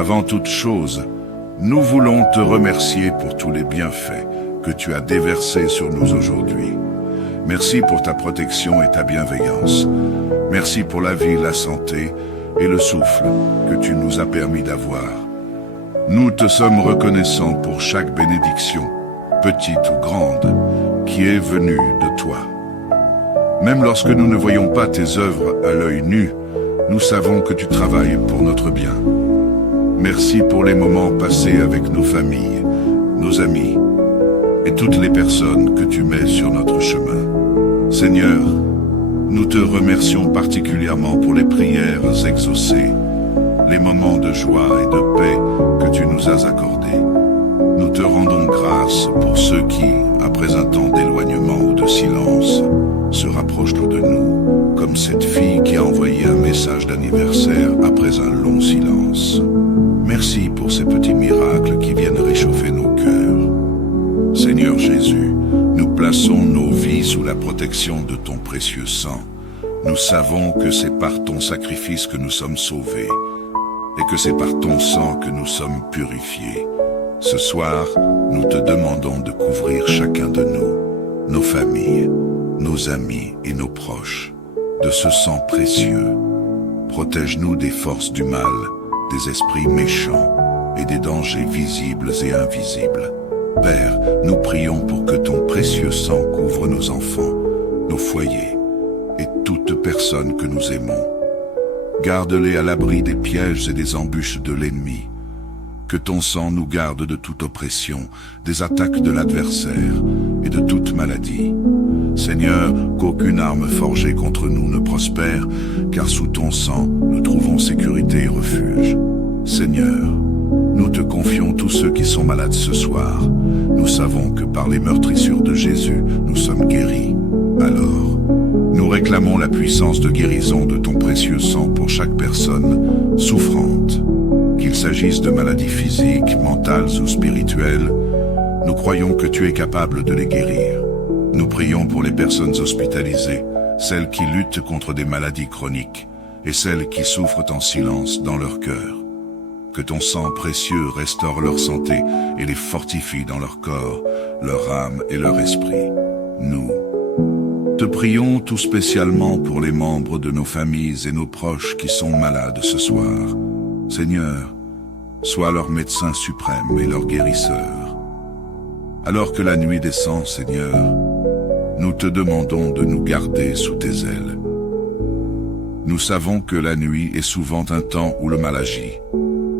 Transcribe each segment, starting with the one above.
Avant toute chose, nous voulons te remercier pour tous les bienfaits que tu as déversés sur nous aujourd'hui. Merci pour ta protection et ta bienveillance. Merci pour la vie, la santé et le souffle que tu nous as permis d'avoir. Nous te sommes reconnaissants pour chaque bénédiction, petite ou grande, qui est venue de toi. Même lorsque nous ne voyons pas tes œuvres à l'œil nu, nous savons que tu travailles pour notre bien. Merci pour les moments passés avec nos familles, nos amis et toutes les personnes que tu mets sur notre chemin. Seigneur, nous te remercions particulièrement pour les prières exaucées, les moments de joie et de paix que tu nous as accordés. Nous te rendons grâce pour ceux qui, après un temps d'éloignement ou de silence, se rapprochent de nous, comme cette fille qui a envoyé un message d'anniversaire après un long silence. Merci pour ces petits miracles qui viennent réchauffer nos cœurs. Seigneur Jésus, nous plaçons nos vies sous la protection de ton précieux sang. Nous savons que c'est par ton sacrifice que nous sommes sauvés et que c'est par ton sang que nous sommes purifiés. Ce soir, nous te demandons de couvrir chacun de nous, nos familles, nos amis et nos proches, de ce sang précieux. Protège-nous des forces du mal, des esprits méchants et des dangers visibles et invisibles. Père, nous prions pour que ton précieux sang couvre nos enfants, nos foyers et toute personne que nous aimons. Garde-les à l'abri des pièges et des embûches de l'ennemi. Que ton sang nous garde de toute oppression, des attaques de l'adversaire et de toute maladie. Seigneur, qu'aucune arme forgée contre nous ne prospère, car sous ton sang, nous trouvons sécurité et refuge. Seigneur, nous te confions tous ceux qui sont malades ce soir. Nous savons que par les meurtrissures de Jésus, nous sommes guéris. Alors, nous réclamons la puissance de guérison de ton précieux sang pour chaque personne souffrante. Qu'il s'agisse de maladies physiques, mentales ou spirituelles, nous croyons que tu es capable de les guérir. Nous prions pour les personnes hospitalisées, celles qui luttent contre des maladies chroniques et celles qui souffrent en silence dans leur cœur. Que ton sang précieux restaure leur santé et les fortifie dans leur corps, leur âme et leur esprit. Nous te prions tout spécialement pour les membres de nos familles et nos proches qui sont malades ce soir. Seigneur, sois leur médecin suprême et leur guérisseur. Alors que la nuit descend, Seigneur, nous te demandons de nous garder sous tes ailes. Nous savons que la nuit est souvent un temps où le mal agit,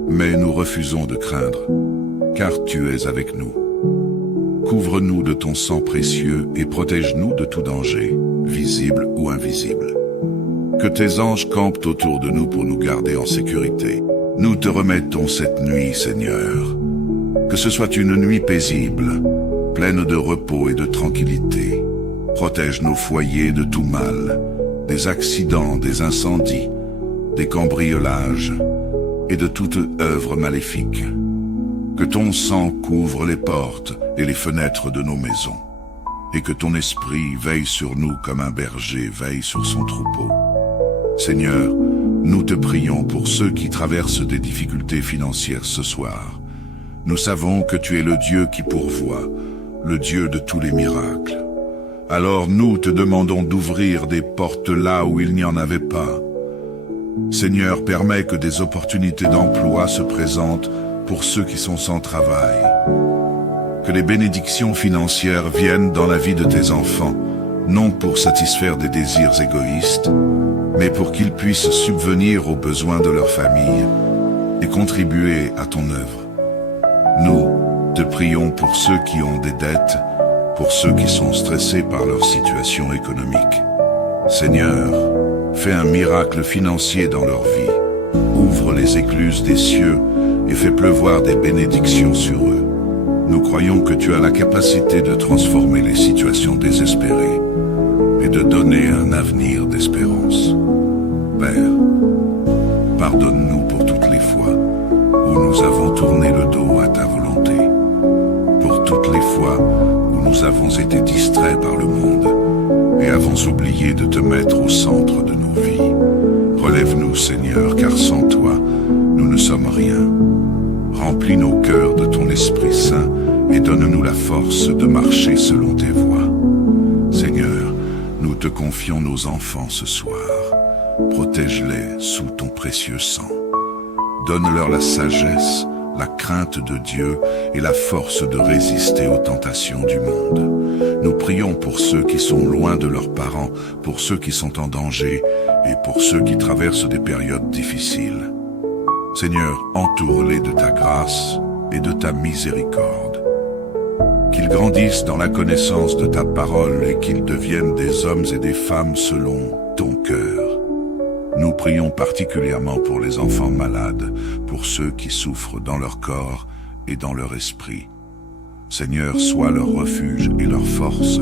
mais nous refusons de craindre, car tu es avec nous. Couvre-nous de ton sang précieux et protège-nous de tout danger, visible ou invisible. Que tes anges campent autour de nous pour nous garder en sécurité. Nous te remettons cette nuit, Seigneur. Que ce soit une nuit paisible, pleine de repos et de tranquillité. Protège nos foyers de tout mal, des accidents, des incendies, des cambriolages et de toute œuvre maléfique. Que ton sang couvre les portes et les fenêtres de nos maisons, et que ton esprit veille sur nous comme un berger veille sur son troupeau. Seigneur, nous te prions pour ceux qui traversent des difficultés financières ce soir. Nous savons que tu es le Dieu qui pourvoit, le Dieu de tous les miracles. Alors nous te demandons d'ouvrir des portes là où il n'y en avait pas. Seigneur, permets que des opportunités d'emploi se présentent pour ceux qui sont sans travail. Que les bénédictions financières viennent dans la vie de tes enfants, non pour satisfaire des désirs égoïstes, mais pour qu'ils puissent subvenir aux besoins de leur famille et contribuer à ton œuvre. Nous te prions pour ceux qui ont des dettes, pour ceux qui sont stressés par leur situation économique. Seigneur, fais un miracle financier dans leur vie. Ouvre les écluses des cieux et fais pleuvoir des bénédictions sur eux. Nous croyons que tu as la capacité de transformer les situations désespérées et de donner un avenir d'espérance. Père, pardonne-nous pour toutes les fois où nous avons tourné le dos à ta volonté, pour toutes les fois où nous avons été distraits par le monde et avons oublié de te mettre au centre de nos vies. Relève-nous, Seigneur, car sans toi, nous ne sommes rien. remplis nos cœurs de ton Esprit Saint et donne-nous la force de marcher selon tes voies. Seigneur, nous te confions nos enfants ce soir. Protège-les sous ton précieux sang. Donne-leur la sagesse, la crainte de Dieu et la force de résister aux tentations du monde. Nous prions pour ceux qui sont loin de leurs parents, pour ceux qui sont en danger et pour ceux qui traversent des périodes difficiles. Seigneur, entoure-les de ta grâce et de ta miséricorde. Qu'ils grandissent dans la connaissance de ta parole et qu'ils deviennent des hommes et des femmes selon ton cœur. Nous prions particulièrement pour les enfants malades, pour ceux qui souffrent dans leur corps et dans leur esprit. Seigneur, sois leur refuge et leur force.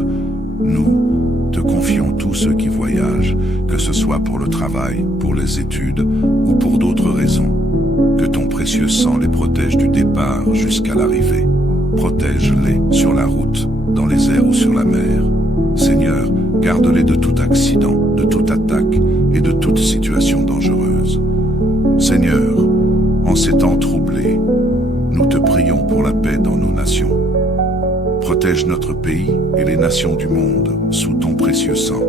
Nous te confions tous ceux qui voyagent, que ce soit pour le travail, pour les études ou pour d'autres raisons. Que ton précieux sang les protège du départ jusqu'à l'arrivée. Protège-les sur la route, dans les airs ou sur la mer. Seigneur, garde-les de tout accident, de toute attaque et de toute situation dangereuse. Seigneur, en ces temps troublés, nous te prions pour la paix dans nos nations. Protège notre pays et les nations du monde sous ton précieux sang.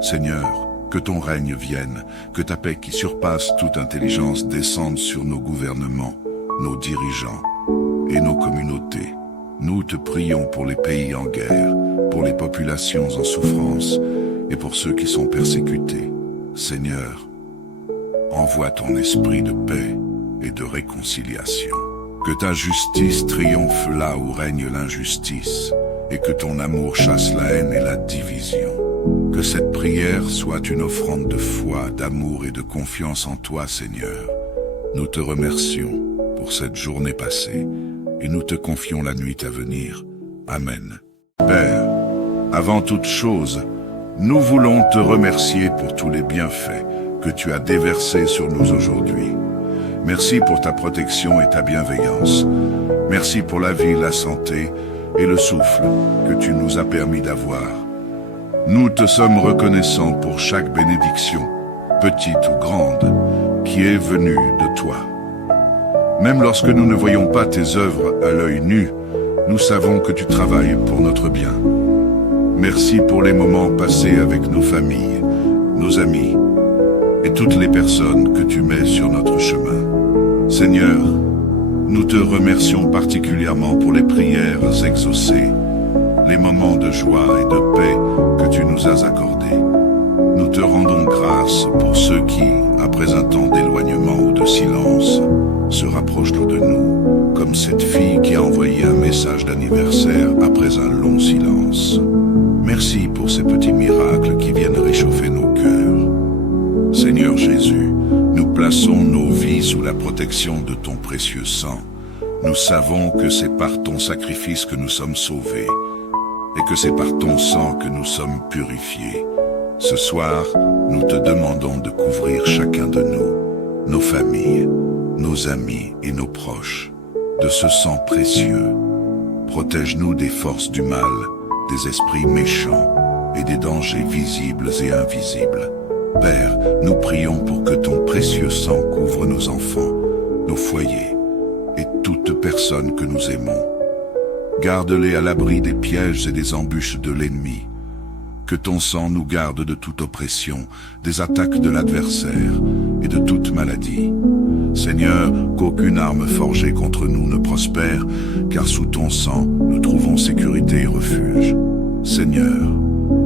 Seigneur, que ton règne vienne, que ta paix qui surpasse toute intelligence descende sur nos gouvernements, nos dirigeants et nos communautés. Nous te prions pour les pays en guerre, pour les populations en souffrance et pour ceux qui sont persécutés. Seigneur, envoie ton esprit de paix et de réconciliation. Que ta justice triomphe là où règne l'injustice et que ton amour chasse la haine et la division. Que cette prière soit une offrande de foi, d'amour et de confiance en toi, Seigneur. Nous te remercions pour cette journée passée et nous te confions la nuit à venir. Amen. Père, avant toute chose, nous voulons te remercier pour tous les bienfaits que tu as déversés sur nous aujourd'hui. Merci pour ta protection et ta bienveillance. Merci pour la vie, la santé et le souffle que tu nous as permis d'avoir. Nous te sommes reconnaissants pour chaque bénédiction, petite ou grande, qui est venue de toi. Même lorsque nous ne voyons pas tes œuvres à l'œil nu, nous savons que tu travailles pour notre bien. Merci pour les moments passés avec nos familles, nos amis et toutes les personnes que tu mets sur notre chemin. Seigneur, nous te remercions particulièrement pour les prières exaucées, les moments de joie et de paix que tu nous as accordés. Nous te rendons grâce pour ceux qui, après un temps d'éloignement ou de silence, se rapprochent de nous, comme cette fille qui a envoyé un message d'anniversaire après un long silence. Merci pour ces petits miracles qui viennent réchauffer nos cœurs. Seigneur Jésus, nous plaçons nos vies sous la protection de ton précieux sang. Nous savons que c'est par ton sacrifice que nous sommes sauvés et que c'est par ton sang que nous sommes purifiés. Ce soir, nous te demandons de couvrir chacun de nous, nos familles, nos amis et nos proches, de ce sang précieux. Protège-nous des forces du mal, des esprits méchants et des dangers visibles et invisibles. Père, nous prions pour que ton précieux sang couvre nos enfants, nos foyers et toute personne que nous aimons. Garde-les à l'abri des pièges et des embûches de l'ennemi. Que ton sang nous garde de toute oppression, des attaques de l'adversaire et de toute maladie. Seigneur, qu'aucune arme forgée contre nous ne prospère, car sous ton sang, nous trouvons sécurité et refuge. Seigneur,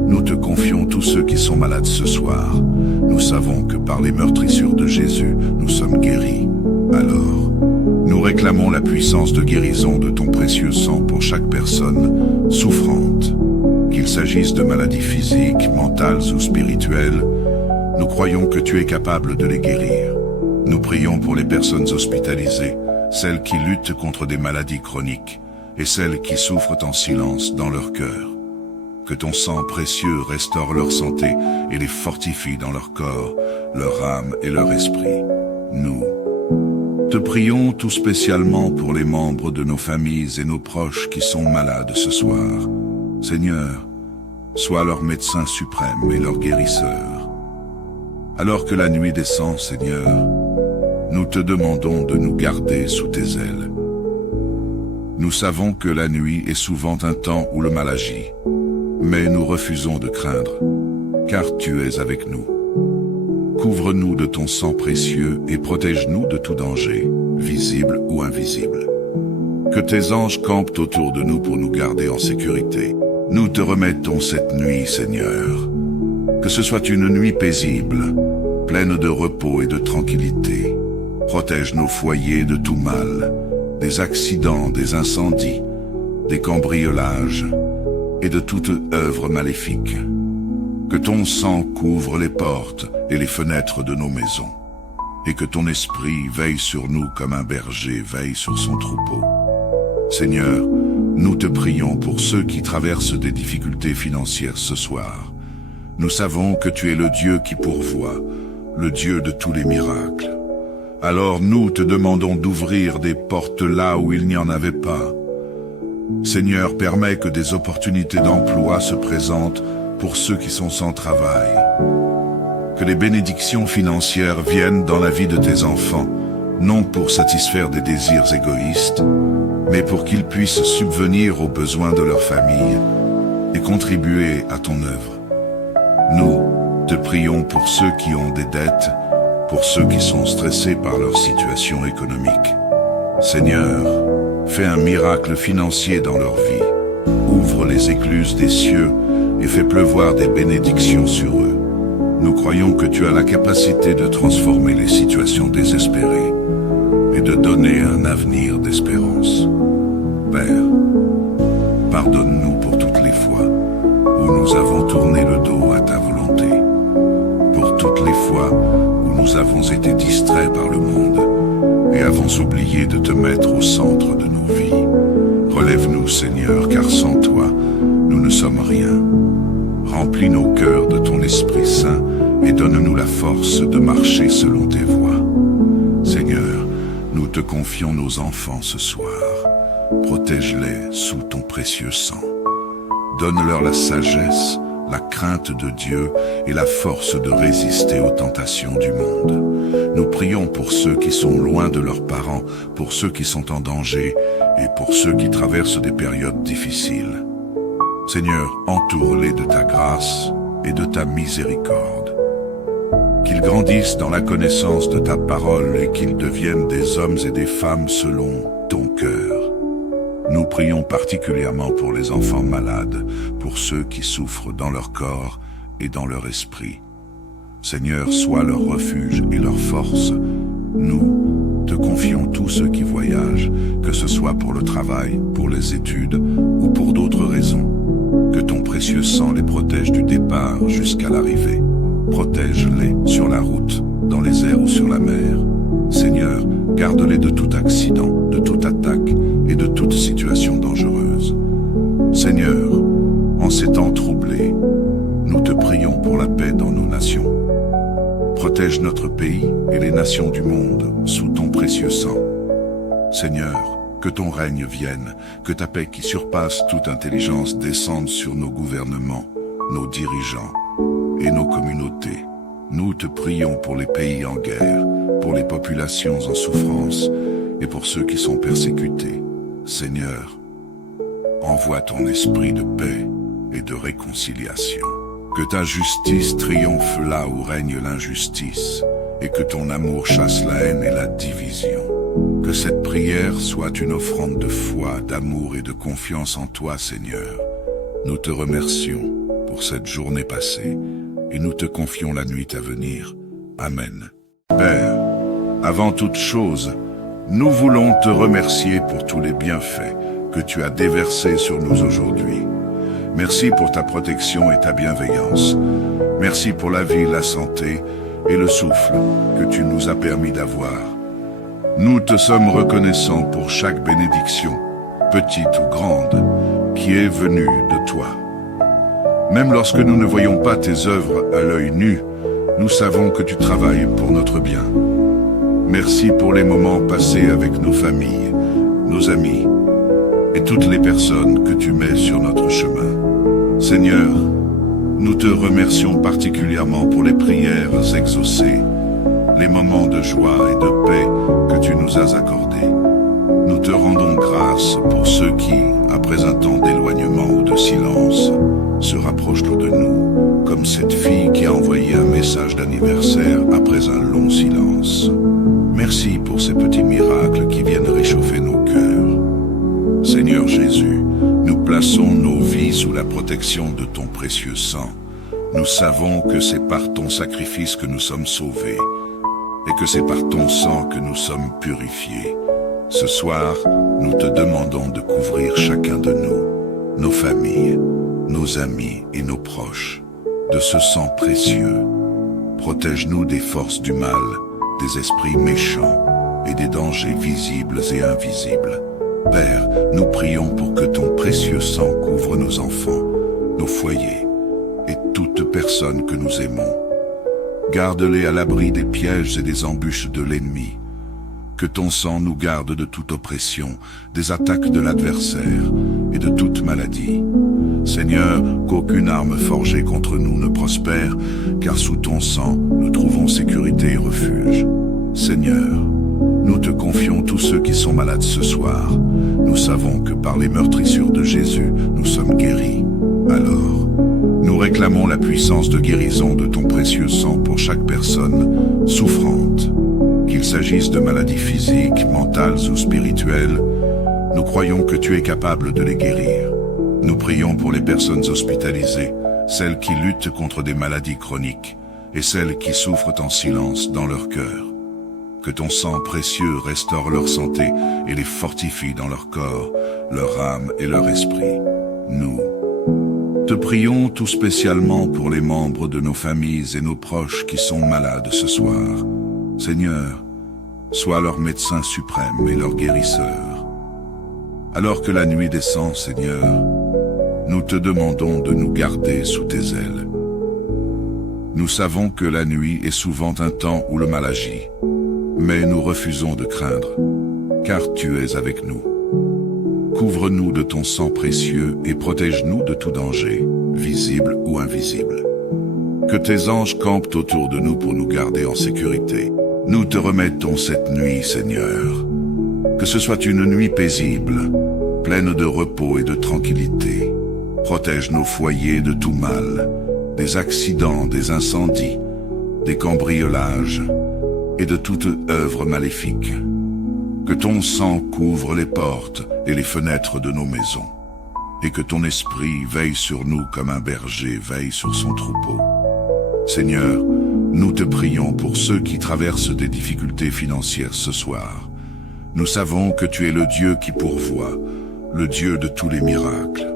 nous te confions tous ceux qui sont malades ce soir. Nous savons que par les meurtrissures de Jésus, nous sommes guéris. Alors, nous réclamons la puissance de guérison de ton précieux sang pour chaque personne souffrante. Qu'il s'agisse de maladies physiques, mentales ou spirituelles, nous croyons que tu es capable de les guérir. Nous prions pour les personnes hospitalisées, celles qui luttent contre des maladies chroniques et celles qui souffrent en silence dans leur cœur. Que ton sang précieux restaure leur santé et les fortifie dans leur corps, leur âme et leur esprit. Nous te prions tout spécialement pour les membres de nos familles et nos proches qui sont malades ce soir. Seigneur, sois leur médecin suprême et leur guérisseur. Alors que la nuit descend, Seigneur, nous te demandons de nous garder sous tes ailes. Nous savons que la nuit est souvent un temps où le mal agit, mais nous refusons de craindre, car tu es avec nous. Couvre-nous de ton sang précieux et protège-nous de tout danger, visible ou invisible. Que tes anges campent autour de nous pour nous garder en sécurité. Nous te remettons cette nuit, Seigneur. Que ce soit une nuit paisible, pleine de repos et de tranquillité. Protège nos foyers de tout mal, des accidents, des incendies, des cambriolages et de toute œuvre maléfique. Que ton sang couvre les portes et les fenêtres de nos maisons, et que ton esprit veille sur nous comme un berger veille sur son troupeau. Seigneur, nous te prions pour ceux qui traversent des difficultés financières ce soir. Nous savons que tu es le Dieu qui pourvoit, le Dieu de tous les miracles. Alors nous te demandons d'ouvrir des portes là où il n'y en avait pas. Seigneur, permets que des opportunités d'emploi se présentent pour ceux qui sont sans travail. Que les bénédictions financières viennent dans la vie de tes enfants, non pour satisfaire des désirs égoïstes, mais pour qu'ils puissent subvenir aux besoins de leur famille et contribuer à ton œuvre. Nous te prions pour ceux qui ont des dettes, pour ceux qui sont stressés par leur situation économique. Seigneur, fais un miracle financier dans leur vie. Ouvre les écluses des cieux et fais pleuvoir des bénédictions sur eux. Nous croyons que tu as la capacité de transformer les situations désespérées et de donner un avenir d'espérance. Père, pardonne-nous pour toutes les fois où nous avons tourné le dos à ta volonté, pour toutes les fois où nous avons été distraits par le monde et avons oublié de te mettre au centre de nos vies. Relève-nous, Seigneur, car sans toi, nous ne sommes rien. Remplis nos cœurs de ton Esprit Saint et donne-nous la force de marcher selon tes voies. Seigneur, nous te confions nos enfants ce soir. Protège-les sous ton précieux sang. Donne-leur la sagesse, la crainte de Dieu et la force de résister aux tentations du monde. Nous prions pour ceux qui sont loin de leurs parents, pour ceux qui sont en danger et pour ceux qui traversent des périodes difficiles. Seigneur, entoure-les de ta grâce et de ta miséricorde. Qu'ils grandissent dans la connaissance de ta parole et qu'ils deviennent des hommes et des femmes selon ton cœur. Nous prions particulièrement pour les enfants malades, pour ceux qui souffrent dans leur corps et dans leur esprit. Seigneur, sois leur refuge et leur force. Nous te confions tous ceux qui voyagent, que ce soit pour le travail, pour les études ou pour d'autres raisons. Que ton précieux sang les protège du départ jusqu'à l'arrivée. Protège-les sur la route, dans les airs ou sur la mer. Seigneur, garde-les de tout accident, de toute attaque et de toute situation dangereuse. Seigneur, en ces temps troublés, nous te prions pour la paix dans nos nations. Protège notre pays et les nations du monde sous ton précieux sang. Seigneur, que ton règne vienne, que ta paix qui surpasse toute intelligence descende sur nos gouvernements, nos dirigeants et nos communautés. Nous te prions pour les pays en guerre, pour les populations en souffrance et pour ceux qui sont persécutés. Seigneur, envoie ton esprit de paix et de réconciliation. Que ta justice triomphe là où règne l'injustice et que ton amour chasse la haine et la division. Que cette prière soit une offrande de foi, d'amour et de confiance en toi, Seigneur. Nous te remercions pour cette journée passée et nous te confions la nuit à venir. Amen. Père, avant toute chose, nous voulons te remercier pour tous les bienfaits que tu as déversés sur nous aujourd'hui. Merci pour ta protection et ta bienveillance. Merci pour la vie, la santé et le souffle que tu nous as permis d'avoir. Nous te sommes reconnaissants pour chaque bénédiction, petite ou grande, qui est venue de toi. Même lorsque nous ne voyons pas tes œuvres à l'œil nu, nous savons que tu travailles pour notre bien. Merci pour les moments passés avec nos familles, nos amis et toutes les personnes que tu mets sur notre chemin. Seigneur, nous te remercions particulièrement pour les prières exaucées les moments de joie et de paix que tu nous as accordés. Nous te rendons grâce pour ceux qui, après un temps d'éloignement ou de silence, se rapprochent de nous, comme cette fille qui a envoyé un message d'anniversaire après un long silence. Merci pour ces petits miracles qui viennent réchauffer nos cœurs. Seigneur Jésus, nous plaçons nos vies sous la protection de ton précieux sang. Nous savons que c'est par ton sacrifice que nous sommes sauvés et que c'est par ton sang que nous sommes purifiés. Ce soir, nous te demandons de couvrir chacun de nous, nos familles, nos amis et nos proches, de ce sang précieux. Protège-nous des forces du mal, des esprits méchants et des dangers visibles et invisibles. Père, nous prions pour que ton précieux sang couvre nos enfants, nos foyers et toute personne que nous aimons. Garde-les à l'abri des pièges et des embûches de l'ennemi. Que ton sang nous garde de toute oppression, des attaques de l'adversaire et de toute maladie. Seigneur, qu'aucune arme forgée contre nous ne prospère, car sous ton sang, nous trouvons sécurité et refuge. Seigneur, nous te confions tous ceux qui sont malades ce soir. Nous savons que par les meurtrissures de Jésus, nous sommes guéris. Alors, nous réclamons la puissance de guérison de ton précieux sang pour chaque personne souffrante. Qu'il s'agisse de maladies physiques, mentales ou spirituelles, nous croyons que tu es capable de les guérir. Nous prions pour les personnes hospitalisées, celles qui luttent contre des maladies chroniques et celles qui souffrent en silence dans leur cœur. Que ton sang précieux restaure leur santé et les fortifie dans leur corps, leur âme et leur esprit. Nous te prions tout spécialement pour les membres de nos familles et nos proches qui sont malades ce soir. Seigneur, sois leur médecin suprême et leur guérisseur. Alors que la nuit descend, Seigneur, nous te demandons de nous garder sous tes ailes. Nous savons que la nuit est souvent un temps où le mal agit, mais nous refusons de craindre, car tu es avec nous. Couvre-nous de ton sang précieux et protège-nous de tout danger, visible ou invisible. Que tes anges campent autour de nous pour nous garder en sécurité. Nous te remettons cette nuit, Seigneur. Que ce soit une nuit paisible, pleine de repos et de tranquillité. Protège nos foyers de tout mal, des accidents, des incendies, des cambriolages et de toute œuvre maléfique. Que ton sang couvre les portes et les fenêtres de nos maisons, et que ton esprit veille sur nous comme un berger veille sur son troupeau. Seigneur, nous te prions pour ceux qui traversent des difficultés financières ce soir. Nous savons que tu es le Dieu qui pourvoit, le Dieu de tous les miracles.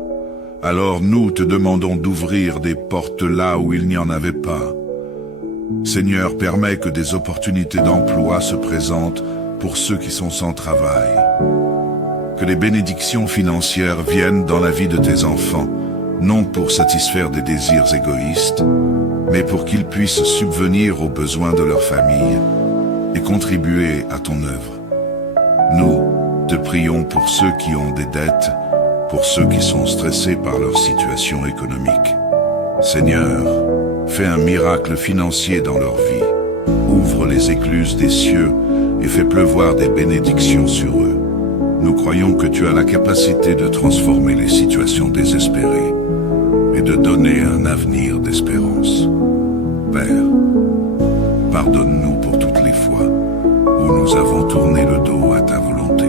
Alors nous te demandons d'ouvrir des portes là où il n'y en avait pas. Seigneur, permets que des opportunités d'emploi se présentent pour ceux qui sont sans travail. Que les bénédictions financières viennent dans la vie de tes enfants, non pour satisfaire des désirs égoïstes, mais pour qu'ils puissent subvenir aux besoins de leur famille et contribuer à ton œuvre. Nous te prions pour ceux qui ont des dettes, pour ceux qui sont stressés par leur situation économique. Seigneur, fais un miracle financier dans leur vie. Ouvre les écluses des cieux et fais pleuvoir des bénédictions sur eux. Nous croyons que tu as la capacité de transformer les situations désespérées et de donner un avenir d'espérance. Père, pardonne-nous pour toutes les fois où nous avons tourné le dos à ta volonté,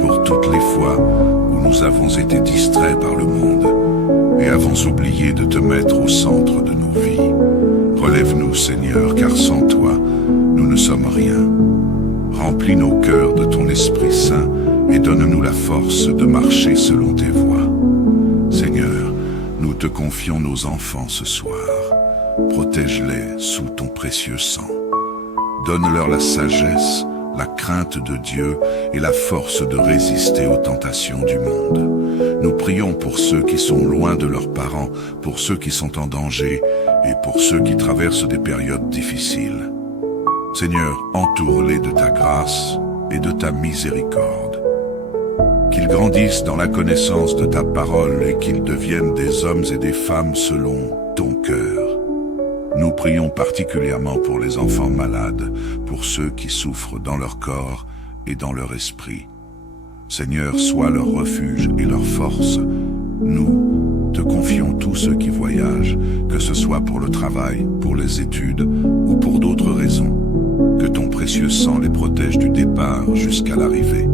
pour toutes les fois où nous avons été distraits par le monde et avons oublié de te mettre au centre de nos vies. Relève-nous, Seigneur, car sans toi, nous ne sommes rien. Remplis nos cœurs de ton Esprit Saint et donne-nous la force de marcher selon tes voies. Seigneur, nous te confions nos enfants ce soir. Protège-les sous ton précieux sang. Donne-leur la sagesse, la crainte de Dieu et la force de résister aux tentations du monde. Nous prions pour ceux qui sont loin de leurs parents, pour ceux qui sont en danger et pour ceux qui traversent des périodes difficiles. Seigneur, entoure-les de ta grâce et de ta miséricorde. Qu'ils grandissent dans la connaissance de ta parole et qu'ils deviennent des hommes et des femmes selon ton cœur. Nous prions particulièrement pour les enfants malades, pour ceux qui souffrent dans leur corps et dans leur esprit. Seigneur, sois leur refuge et leur force. Nous te confions tous ceux qui voyagent, que ce soit pour le travail, pour les études ou pour d'autres raisons. Que ton précieux sang les protège du départ jusqu'à l'arrivée.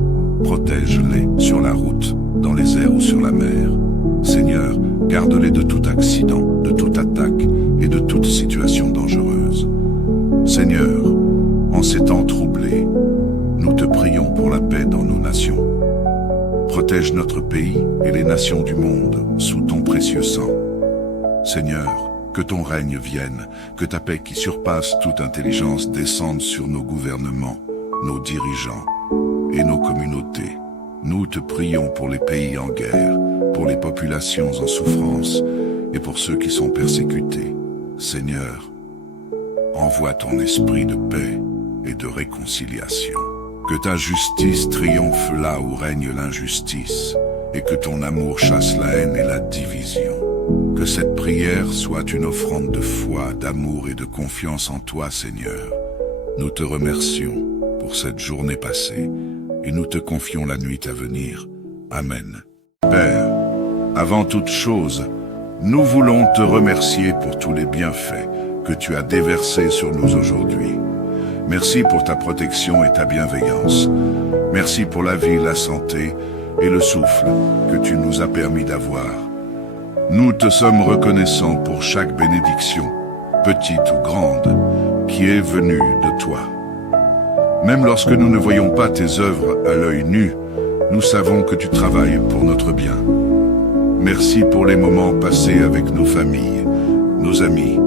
Protège-les sur la route, dans les airs ou sur la mer. Seigneur, garde-les de tout accident, de toute attaque et de toute situation dangereuse. Seigneur, en ces temps troublés, nous te prions pour la paix dans nos nations. Protège notre pays et les nations du monde sous ton précieux sang. Seigneur, que ton règne vienne, que ta paix qui surpasse toute intelligence descende sur nos gouvernements, nos dirigeants et nos communautés. Nous te prions pour les pays en guerre, pour les populations en souffrance et pour ceux qui sont persécutés. Seigneur, envoie ton esprit de paix et de réconciliation. Que ta justice triomphe là où règne l'injustice et que ton amour chasse la haine et la division. Que cette prière soit une offrande de foi, d'amour et de confiance en toi, Seigneur. Nous te remercions pour cette journée passée et nous te confions la nuit à venir. Amen. Père, avant toute chose, nous voulons te remercier pour tous les bienfaits que tu as déversés sur nous aujourd'hui. Merci pour ta protection et ta bienveillance. Merci pour la vie, la santé et le souffle que tu nous as permis d'avoir. Nous te sommes reconnaissants pour chaque bénédiction, petite ou grande, qui est venue de toi. Même lorsque nous ne voyons pas tes œuvres à l'œil nu, nous savons que tu travailles pour notre bien. Merci pour les moments passés avec nos familles, nos amis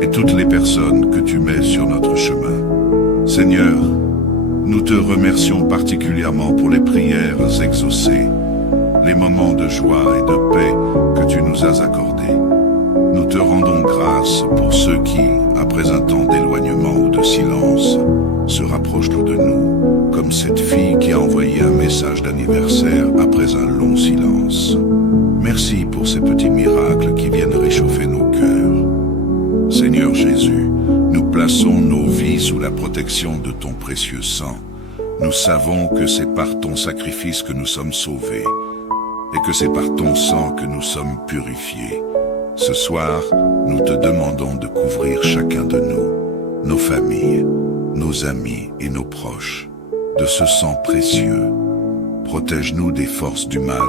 et toutes les personnes que tu mets sur notre chemin. Seigneur, nous te remercions particulièrement pour les prières exaucées, les moments de joie et de paix que tu nous as accordés. Nous te rendons grâce pour ceux qui, après un temps d'éloignement ou de silence, se rapprochent de nous, comme cette fille qui a envoyé un message d'anniversaire après un long silence. Merci pour ces petits miracles qui viennent réchauffer nos cœurs. Seigneur Jésus, nous plaçons nos vies sous la protection de ton précieux sang. Nous savons que c'est par ton sacrifice que nous sommes sauvés et que c'est par ton sang que nous sommes purifiés. Ce soir, nous te demandons de couvrir chacun de nous, nos familles, nos amis et nos proches, de ce sang précieux. Protège-nous des forces du mal,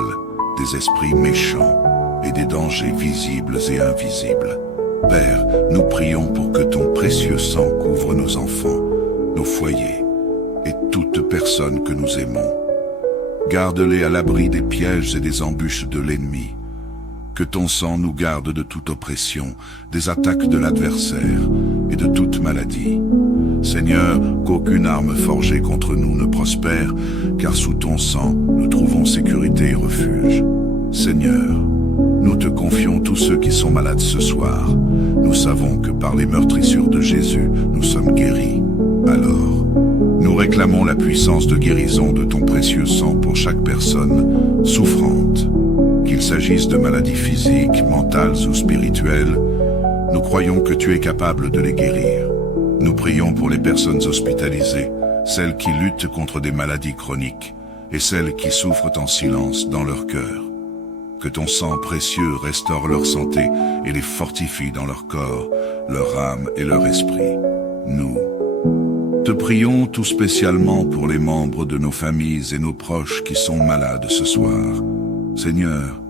des esprits méchants et des dangers visibles et invisibles. Père, nous prions pour que ton précieux sang couvre nos enfants, nos foyers et toute personne que nous aimons. Garde-les à l'abri des pièges et des embûches de l'ennemi. Que ton sang nous garde de toute oppression, des attaques de l'adversaire et de toute maladie. Seigneur, qu'aucune arme forgée contre nous ne prospère, car sous ton sang, nous trouvons sécurité et refuge. Seigneur, nous te confions tous ceux qui sont malades ce soir. Nous savons que par les meurtrissures de Jésus, nous sommes guéris. Alors, nous réclamons la puissance de guérison de ton précieux sang pour chaque personne souffrante. Qu'il s'agisse de maladies physiques, mentales ou spirituelles, nous croyons que tu es capable de les guérir. Nous prions pour les personnes hospitalisées, celles qui luttent contre des maladies chroniques et celles qui souffrent en silence dans leur cœur. Que ton sang précieux restaure leur santé et les fortifie dans leur corps, leur âme et leur esprit. Nous te prions tout spécialement pour les membres de nos familles et nos proches qui sont malades ce soir. Seigneur,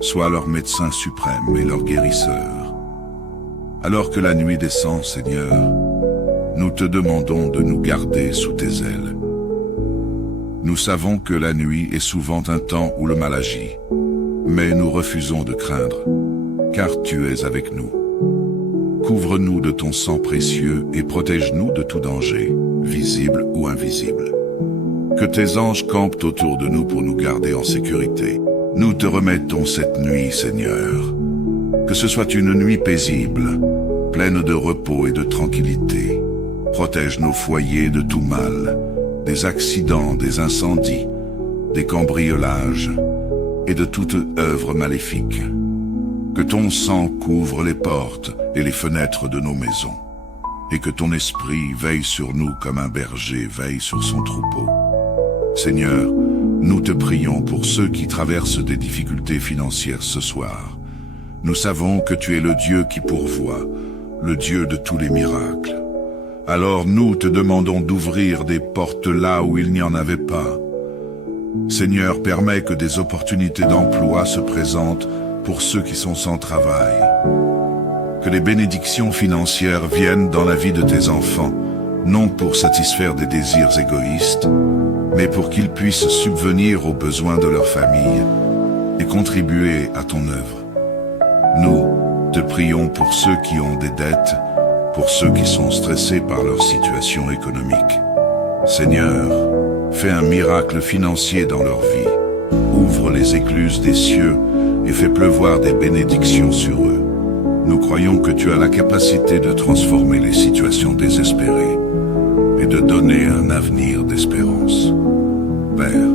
sois leur médecin suprême et leur guérisseur. Alors que la nuit descend, Seigneur, nous te demandons de nous garder sous tes ailes. Nous savons que la nuit est souvent un temps où le mal agit, mais nous refusons de craindre, car tu es avec nous. Couvre-nous de ton sang précieux et protège-nous de tout danger, visible ou invisible. Que tes anges campent autour de nous pour nous garder en sécurité. Nous te remettons cette nuit, Seigneur. Que ce soit une nuit paisible, pleine de repos et de tranquillité. Protège nos foyers de tout mal, des accidents, des incendies, des cambriolages et de toute œuvre maléfique. Que ton sang couvre les portes et les fenêtres de nos maisons, et que ton esprit veille sur nous comme un berger veille sur son troupeau. Seigneur, nous te prions pour ceux qui traversent des difficultés financières ce soir. Nous savons que tu es le Dieu qui pourvoit, le Dieu de tous les miracles. Alors nous te demandons d'ouvrir des portes là où il n'y en avait pas. Seigneur, permets que des opportunités d'emploi se présentent pour ceux qui sont sans travail. Que les bénédictions financières viennent dans la vie de tes enfants, non pour satisfaire des désirs égoïstes, mais pour qu'ils puissent subvenir aux besoins de leur famille et contribuer à ton œuvre. Nous te prions pour ceux qui ont des dettes, pour ceux qui sont stressés par leur situation économique. Seigneur, fais un miracle financier dans leur vie. Ouvre les écluses des cieux et fais pleuvoir des bénédictions sur eux. Nous croyons que tu as la capacité de transformer les situations désespérées et de donner un avenir d'espérance. Père,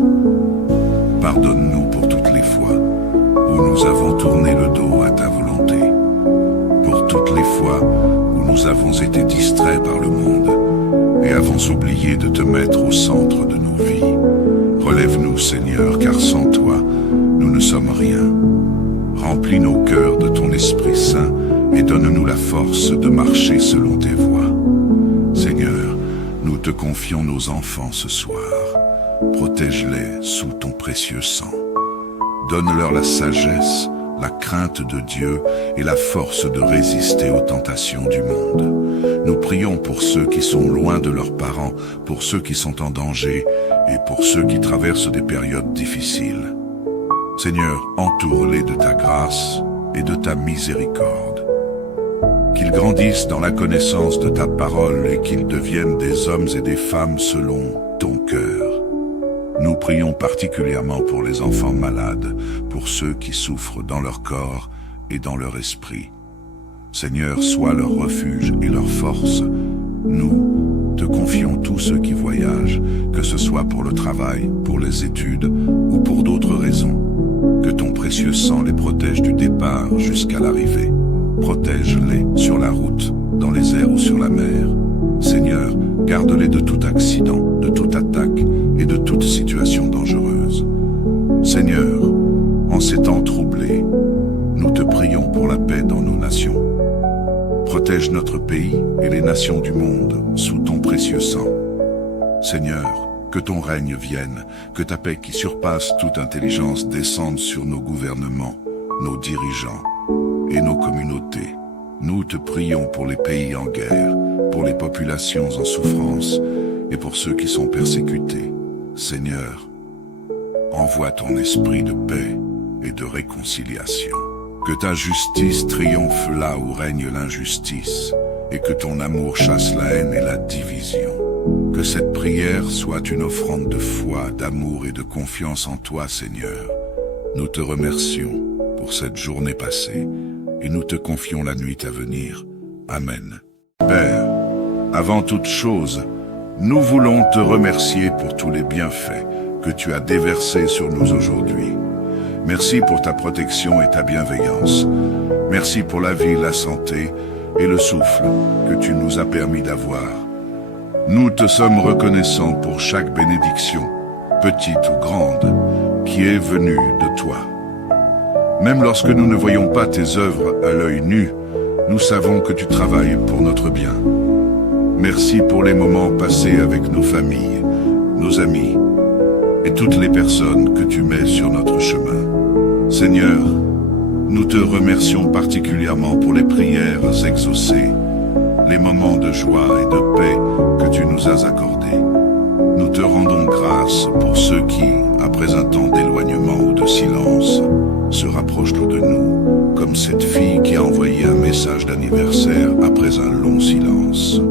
pardonne-nous pour toutes les fois où nous avons tourné le dos à ta volonté, pour toutes les fois où nous avons été distraits par le monde et avons oublié de te mettre au centre de nos vies. Relève-nous, Seigneur, car sans toi, nous ne sommes rien. Remplis nos cœurs de ton Esprit Saint et donne-nous la force de marcher selon tes voies. Seigneur, nous te confions nos enfants ce soir. Protège-les sous ton précieux sang. Donne-leur la sagesse, la crainte de Dieu et la force de résister aux tentations du monde. Nous prions pour ceux qui sont loin de leurs parents, pour ceux qui sont en danger et pour ceux qui traversent des périodes difficiles. Seigneur, entoure-les de ta grâce et de ta miséricorde. Qu'ils grandissent dans la connaissance de ta parole et qu'ils deviennent des hommes et des femmes selon ton cœur. Nous prions particulièrement pour les enfants malades, pour ceux qui souffrent dans leur corps et dans leur esprit. Seigneur, sois leur refuge et leur force. Nous te confions tous ceux qui voyagent, que ce soit pour le travail, pour les études ou pour d'autres raisons. Que ton précieux sang les protège du départ jusqu'à l'arrivée. Protège-les sur la route, dans les airs ou sur la mer. Seigneur, garde-les de tout accident, de toute attaque et de toute situation dangereuse. Seigneur, en ces temps troublés, nous te prions pour la paix dans nos nations. Protège notre pays et les nations du monde sous ton précieux sang. Seigneur, que ton règne vienne, que ta paix qui surpasse toute intelligence descende sur nos gouvernements, nos dirigeants et nos communautés. Nous te prions pour les pays en guerre, pour les populations en souffrance et pour ceux qui sont persécutés. Seigneur, envoie ton esprit de paix et de réconciliation. Que ta justice triomphe là où règne l'injustice et que ton amour chasse la haine et la division. Que cette prière soit une offrande de foi, d'amour et de confiance en toi, Seigneur. Nous te remercions pour cette journée passée et nous te confions la nuit à venir. Amen. Père, avant toute chose, nous voulons te remercier pour tous les bienfaits que tu as déversés sur nous aujourd'hui. Merci pour ta protection et ta bienveillance. Merci pour la vie, la santé et le souffle que tu nous as permis d'avoir. Nous te sommes reconnaissants pour chaque bénédiction, petite ou grande, qui est venue de toi. Même lorsque nous ne voyons pas tes œuvres à l'œil nu, nous savons que tu travailles pour notre bien. Merci pour les moments passés avec nos familles, nos amis et toutes les personnes que tu mets sur notre chemin. Seigneur, nous te remercions particulièrement pour les prières exaucées, les moments de joie et de paix que tu nous as accordés. Nous te rendons grâce pour ceux qui, après un temps d'éloignement ou de silence, se rapprochent de nous, comme cette fille qui a envoyé un message d'anniversaire après un long silence.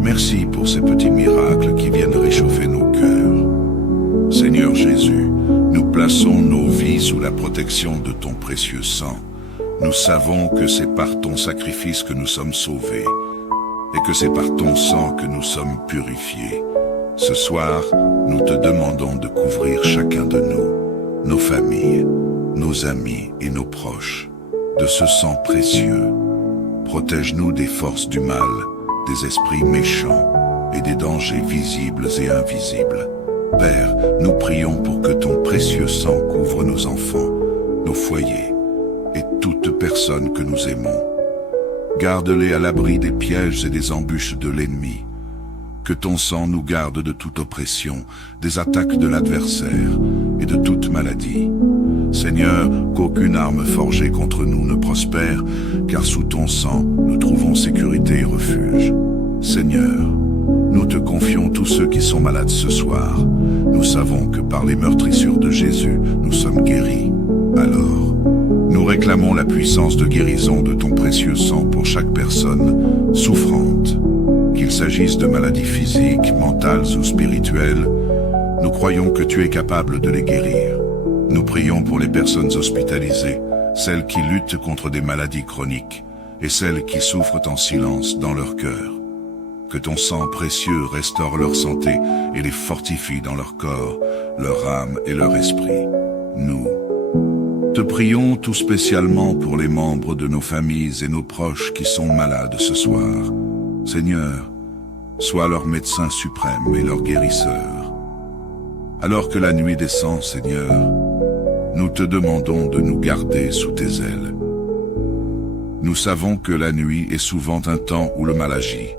Merci pour ces petits miracles qui viennent réchauffer nos cœurs. Seigneur Jésus, nous plaçons nos vies sous la protection de ton précieux sang. Nous savons que c'est par ton sacrifice que nous sommes sauvés et que c'est par ton sang que nous sommes purifiés. Ce soir, nous te demandons de couvrir chacun de nous, nos familles, nos amis et nos proches, de ce sang précieux. Protège-nous des forces du mal, des esprits méchants et des dangers visibles et invisibles. Père, nous prions pour que ton précieux sang couvre nos enfants, nos foyers et toute personne que nous aimons. Garde-les à l'abri des pièges et des embûches de l'ennemi. Que ton sang nous garde de toute oppression, des attaques de l'adversaire et de toute maladie. Seigneur, qu'aucune arme forgée contre nous ne prospère, car sous ton sang, nous trouvons sécurité et refuge. Seigneur, nous te confions tous ceux qui sont malades ce soir. Nous savons que par les meurtrissures de Jésus, nous sommes guéris. Alors, nous réclamons la puissance de guérison de ton précieux sang pour chaque personne souffrante. Qu'il s'agisse de maladies physiques, mentales ou spirituelles, nous croyons que tu es capable de les guérir. Nous prions pour les personnes hospitalisées, celles qui luttent contre des maladies chroniques et celles qui souffrent en silence dans leur cœur. Que ton sang précieux restaure leur santé et les fortifie dans leur corps, leur âme et leur esprit. Nous te prions tout spécialement pour les membres de nos familles et nos proches qui sont malades ce soir. Seigneur, sois leur médecin suprême et leur guérisseur. Alors que la nuit descend, Seigneur, nous te demandons de nous garder sous tes ailes. Nous savons que la nuit est souvent un temps où le mal agit,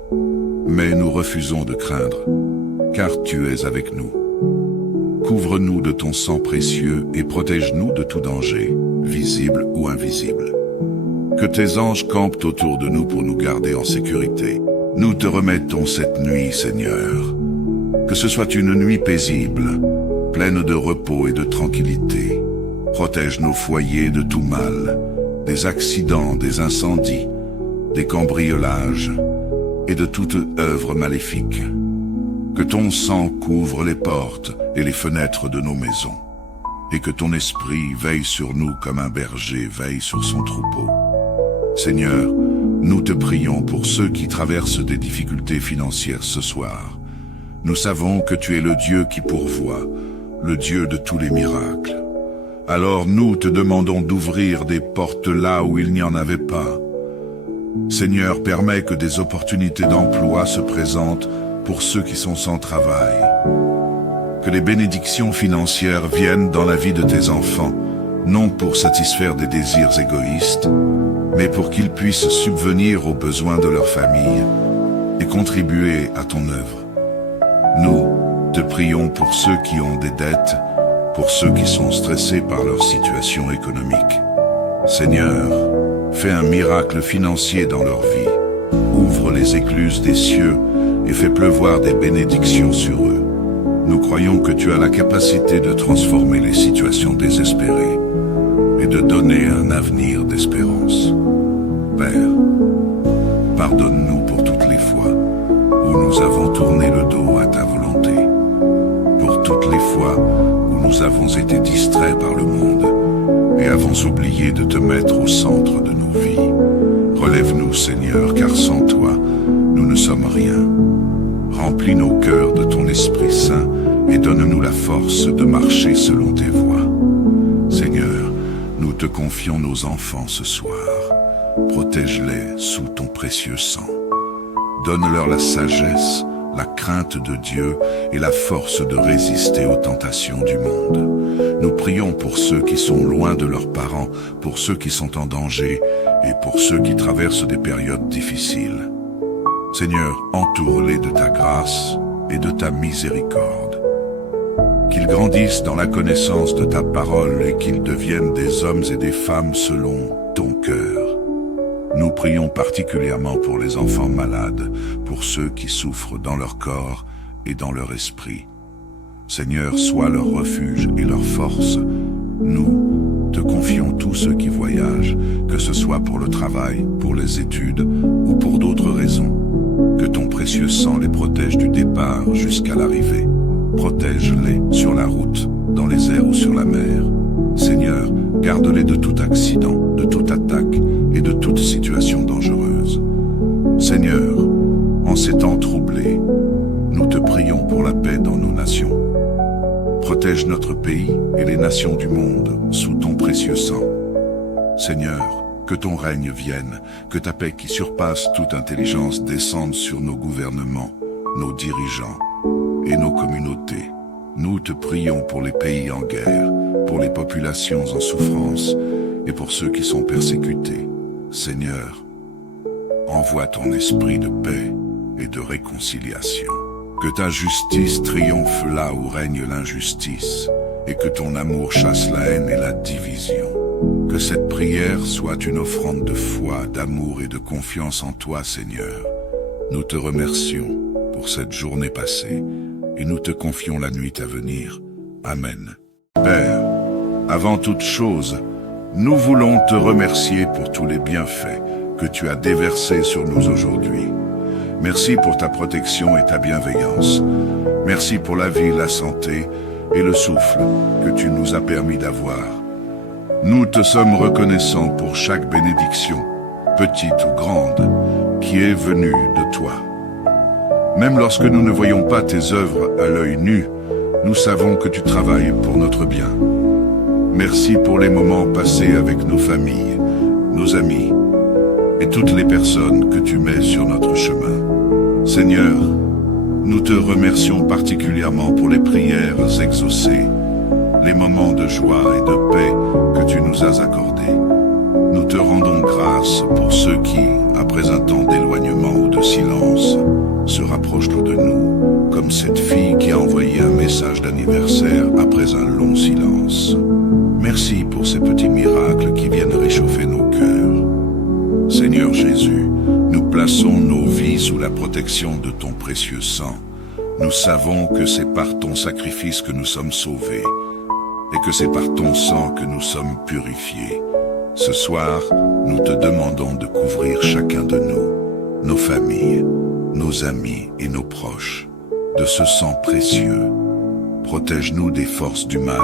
mais nous refusons de craindre, car tu es avec nous. Couvre-nous de ton sang précieux et protège-nous de tout danger, visible ou invisible. Que tes anges campent autour de nous pour nous garder en sécurité. Nous te remettons cette nuit, Seigneur. Que ce soit une nuit paisible, pleine de repos et de tranquillité. Protège nos foyers de tout mal, des accidents, des incendies, des cambriolages et de toute œuvre maléfique. Que ton sang couvre les portes et les fenêtres de nos maisons, et que ton esprit veille sur nous comme un berger veille sur son troupeau. Seigneur, nous te prions pour ceux qui traversent des difficultés financières ce soir. Nous savons que tu es le Dieu qui pourvoit, le Dieu de tous les miracles. Alors nous te demandons d'ouvrir des portes là où il n'y en avait pas. Seigneur, permets que des opportunités d'emploi se présentent pour ceux qui sont sans travail. Que les bénédictions financières viennent dans la vie de tes enfants, non pour satisfaire des désirs égoïstes, mais pour qu'ils puissent subvenir aux besoins de leur famille et contribuer à ton œuvre. Nous te prions pour ceux qui ont des dettes, pour ceux qui sont stressés par leur situation économique. Seigneur, fais un miracle financier dans leur vie. Ouvre les écluses des cieux et fais pleuvoir des bénédictions sur eux. Nous croyons que tu as la capacité de transformer les situations désespérées et de donner un avenir d'espérance. Père, pardonne-nous pour toutes les fois où nous avons tourné le dos à ta volonté, pour toutes les fois où nous avons été distraits par le monde et avons oublié de te mettre au centre de nos vies. Relève-nous, Seigneur, car sans toi, nous ne sommes rien. Remplis nos cœurs de ton Esprit Saint et donne-nous la force de marcher selon tes voies. Seigneur, nous te confions nos enfants ce soir. Protège-les sous ton précieux sang. Donne-leur la sagesse, la crainte de Dieu et la force de résister aux tentations du monde. Nous prions pour ceux qui sont loin de leurs parents, pour ceux qui sont en danger et pour ceux qui traversent des périodes difficiles. Seigneur, entoure-les de ta grâce et de ta miséricorde. Qu'ils grandissent dans la connaissance de ta parole et qu'ils deviennent des hommes et des femmes selon ton cœur. Nous prions particulièrement pour les enfants malades, pour ceux qui souffrent dans leur corps et dans leur esprit. Seigneur, sois leur refuge et leur force. Nous te confions tous ceux qui voyagent, que ce soit pour le travail, pour les études ou pour d'autres raisons. Que ton précieux sang les protège du départ jusqu'à l'arrivée. Protège-les sur la route, dans les airs ou sur la mer. Seigneur, garde-les de tout accident, de toute attaque et de toute situation dangereuse. Seigneur, en ces temps troublés, nous te prions pour la paix dans nos nations. Protège notre pays et les nations du monde sous ton précieux sang. Seigneur, Que ton règne vienne, que ta paix qui surpasse toute intelligence descende sur nos gouvernements, nos dirigeants et nos communautés. Nous te prions pour les pays en guerre, pour les populations en souffrance et pour ceux qui sont persécutés. Seigneur, envoie ton esprit de paix et de réconciliation. Que ta justice triomphe là où règne l'injustice et que ton amour chasse la haine et la division. Que cette prière soit une offrande de foi, d'amour et de confiance en toi, Seigneur. Nous te remercions pour cette journée passée et nous te confions la nuit à venir. Amen. Père, avant toute chose, nous voulons te remercier pour tous les bienfaits que tu as déversés sur nous aujourd'hui. Merci pour ta protection et ta bienveillance. Merci pour la vie, la santé et le souffle que tu nous as permis d'avoir. Nous te sommes reconnaissants pour chaque bénédiction, petite ou grande, qui est venue de toi. Même lorsque nous ne voyons pas tes œuvres à l'œil nu, nous savons que tu travailles pour notre bien. Merci pour les moments passés avec nos familles, nos amis et toutes les personnes que tu mets sur notre chemin. Seigneur, nous te remercions particulièrement pour les prières exaucées, les moments de joie et de paix que tu nous as accordés. Nous te rendons grâce pour ceux qui, après un temps d'éloignement ou de silence, se rapprochent de nous, comme cette fille qui a envoyé un message d'anniversaire après un long silence. Merci pour ces petits miracles qui viennent réchauffer nos cœurs. Seigneur Jésus, nous plaçons nos vies sous la protection de ton précieux sang. Nous savons que c'est par ton sacrifice que nous sommes sauvés et que c'est par ton sang que nous sommes purifiés. Ce soir, nous te demandons de couvrir chacun de nous, nos familles, nos amis et nos proches, de ce sang précieux. Protège-nous des forces du mal,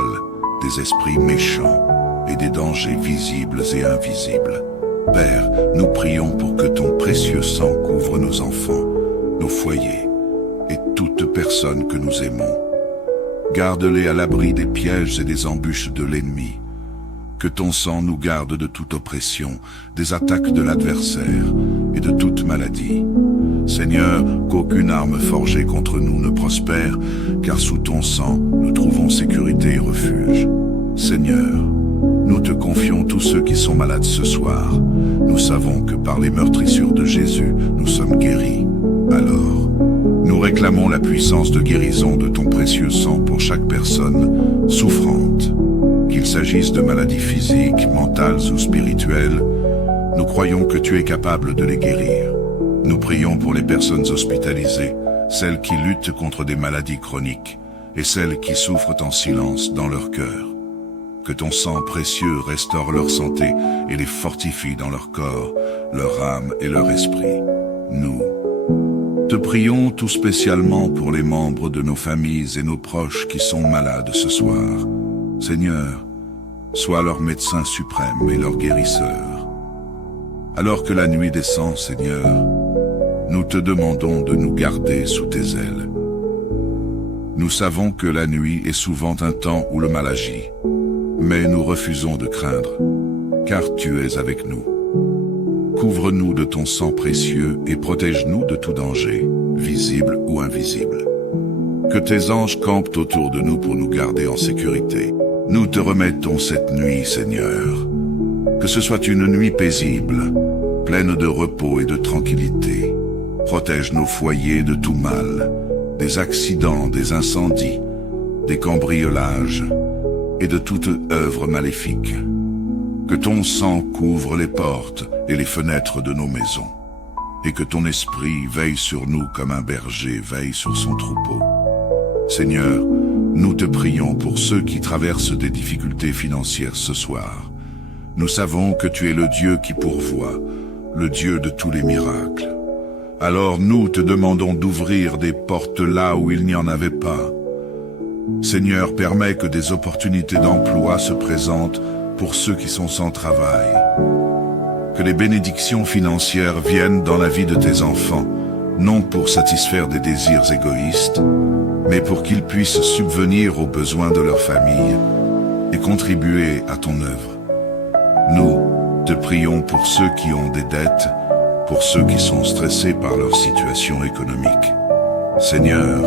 des esprits méchants et des dangers visibles et invisibles. Père, nous prions pour que ton précieux sang couvre nos enfants, nos foyers et toute personne que nous aimons. Garde-les à l'abri des pièges et des embûches de l'ennemi. Que ton sang nous garde de toute oppression, des attaques de l'adversaire et de toute maladie. Seigneur, qu'aucune arme forgée contre nous ne prospère, car sous ton sang, nous trouvons sécurité et refuge. Seigneur, nous te confions tous ceux qui sont malades ce soir. Nous savons que par les meurtrissures de Jésus, nous sommes guéris. Alors, nous réclamons la puissance de guérison de ton précieux sang pour chaque personne souffrante. Qu'il s'agisse de maladies physiques, mentales ou spirituelles, nous croyons que tu es capable de les guérir. Nous prions pour les personnes hospitalisées, celles qui luttent contre des maladies chroniques et celles qui souffrent en silence dans leur cœur. Que ton sang précieux restaure leur santé et les fortifie dans leur corps, leur âme et leur esprit. Nous te prions tout spécialement pour les membres de nos familles et nos proches qui sont malades ce soir. Seigneur, sois leur médecin suprême et leur guérisseur. Alors que la nuit descend, Seigneur, nous te demandons de nous garder sous tes ailes. Nous savons que la nuit est souvent un temps où le mal agit, mais nous refusons de craindre, car tu es avec nous. Couvre-nous de ton sang précieux et protège-nous de tout danger, visible ou invisible. Que tes anges campent autour de nous pour nous garder en sécurité. Nous te remettons cette nuit, Seigneur. Que ce soit une nuit paisible, pleine de repos et de tranquillité. Protège nos foyers de tout mal, des accidents, des incendies, des cambriolages et de toute œuvre maléfique. Que ton sang couvre les portes et les fenêtres de nos maisons, et que ton esprit veille sur nous comme un berger veille sur son troupeau. Seigneur, nous te prions pour ceux qui traversent des difficultés financières ce soir. Nous savons que tu es le Dieu qui pourvoit, le Dieu de tous les miracles. Alors nous te demandons d'ouvrir des portes là où il n'y en avait pas. Seigneur, permets que des opportunités d'emploi se présentent pour ceux qui sont sans travail. Que les bénédictions financières viennent dans la vie de tes enfants, non pour satisfaire des désirs égoïstes, mais pour qu'ils puissent subvenir aux besoins de leur famille et contribuer à ton œuvre. Nous te prions pour ceux qui ont des dettes, pour ceux qui sont stressés par leur situation économique. Seigneur,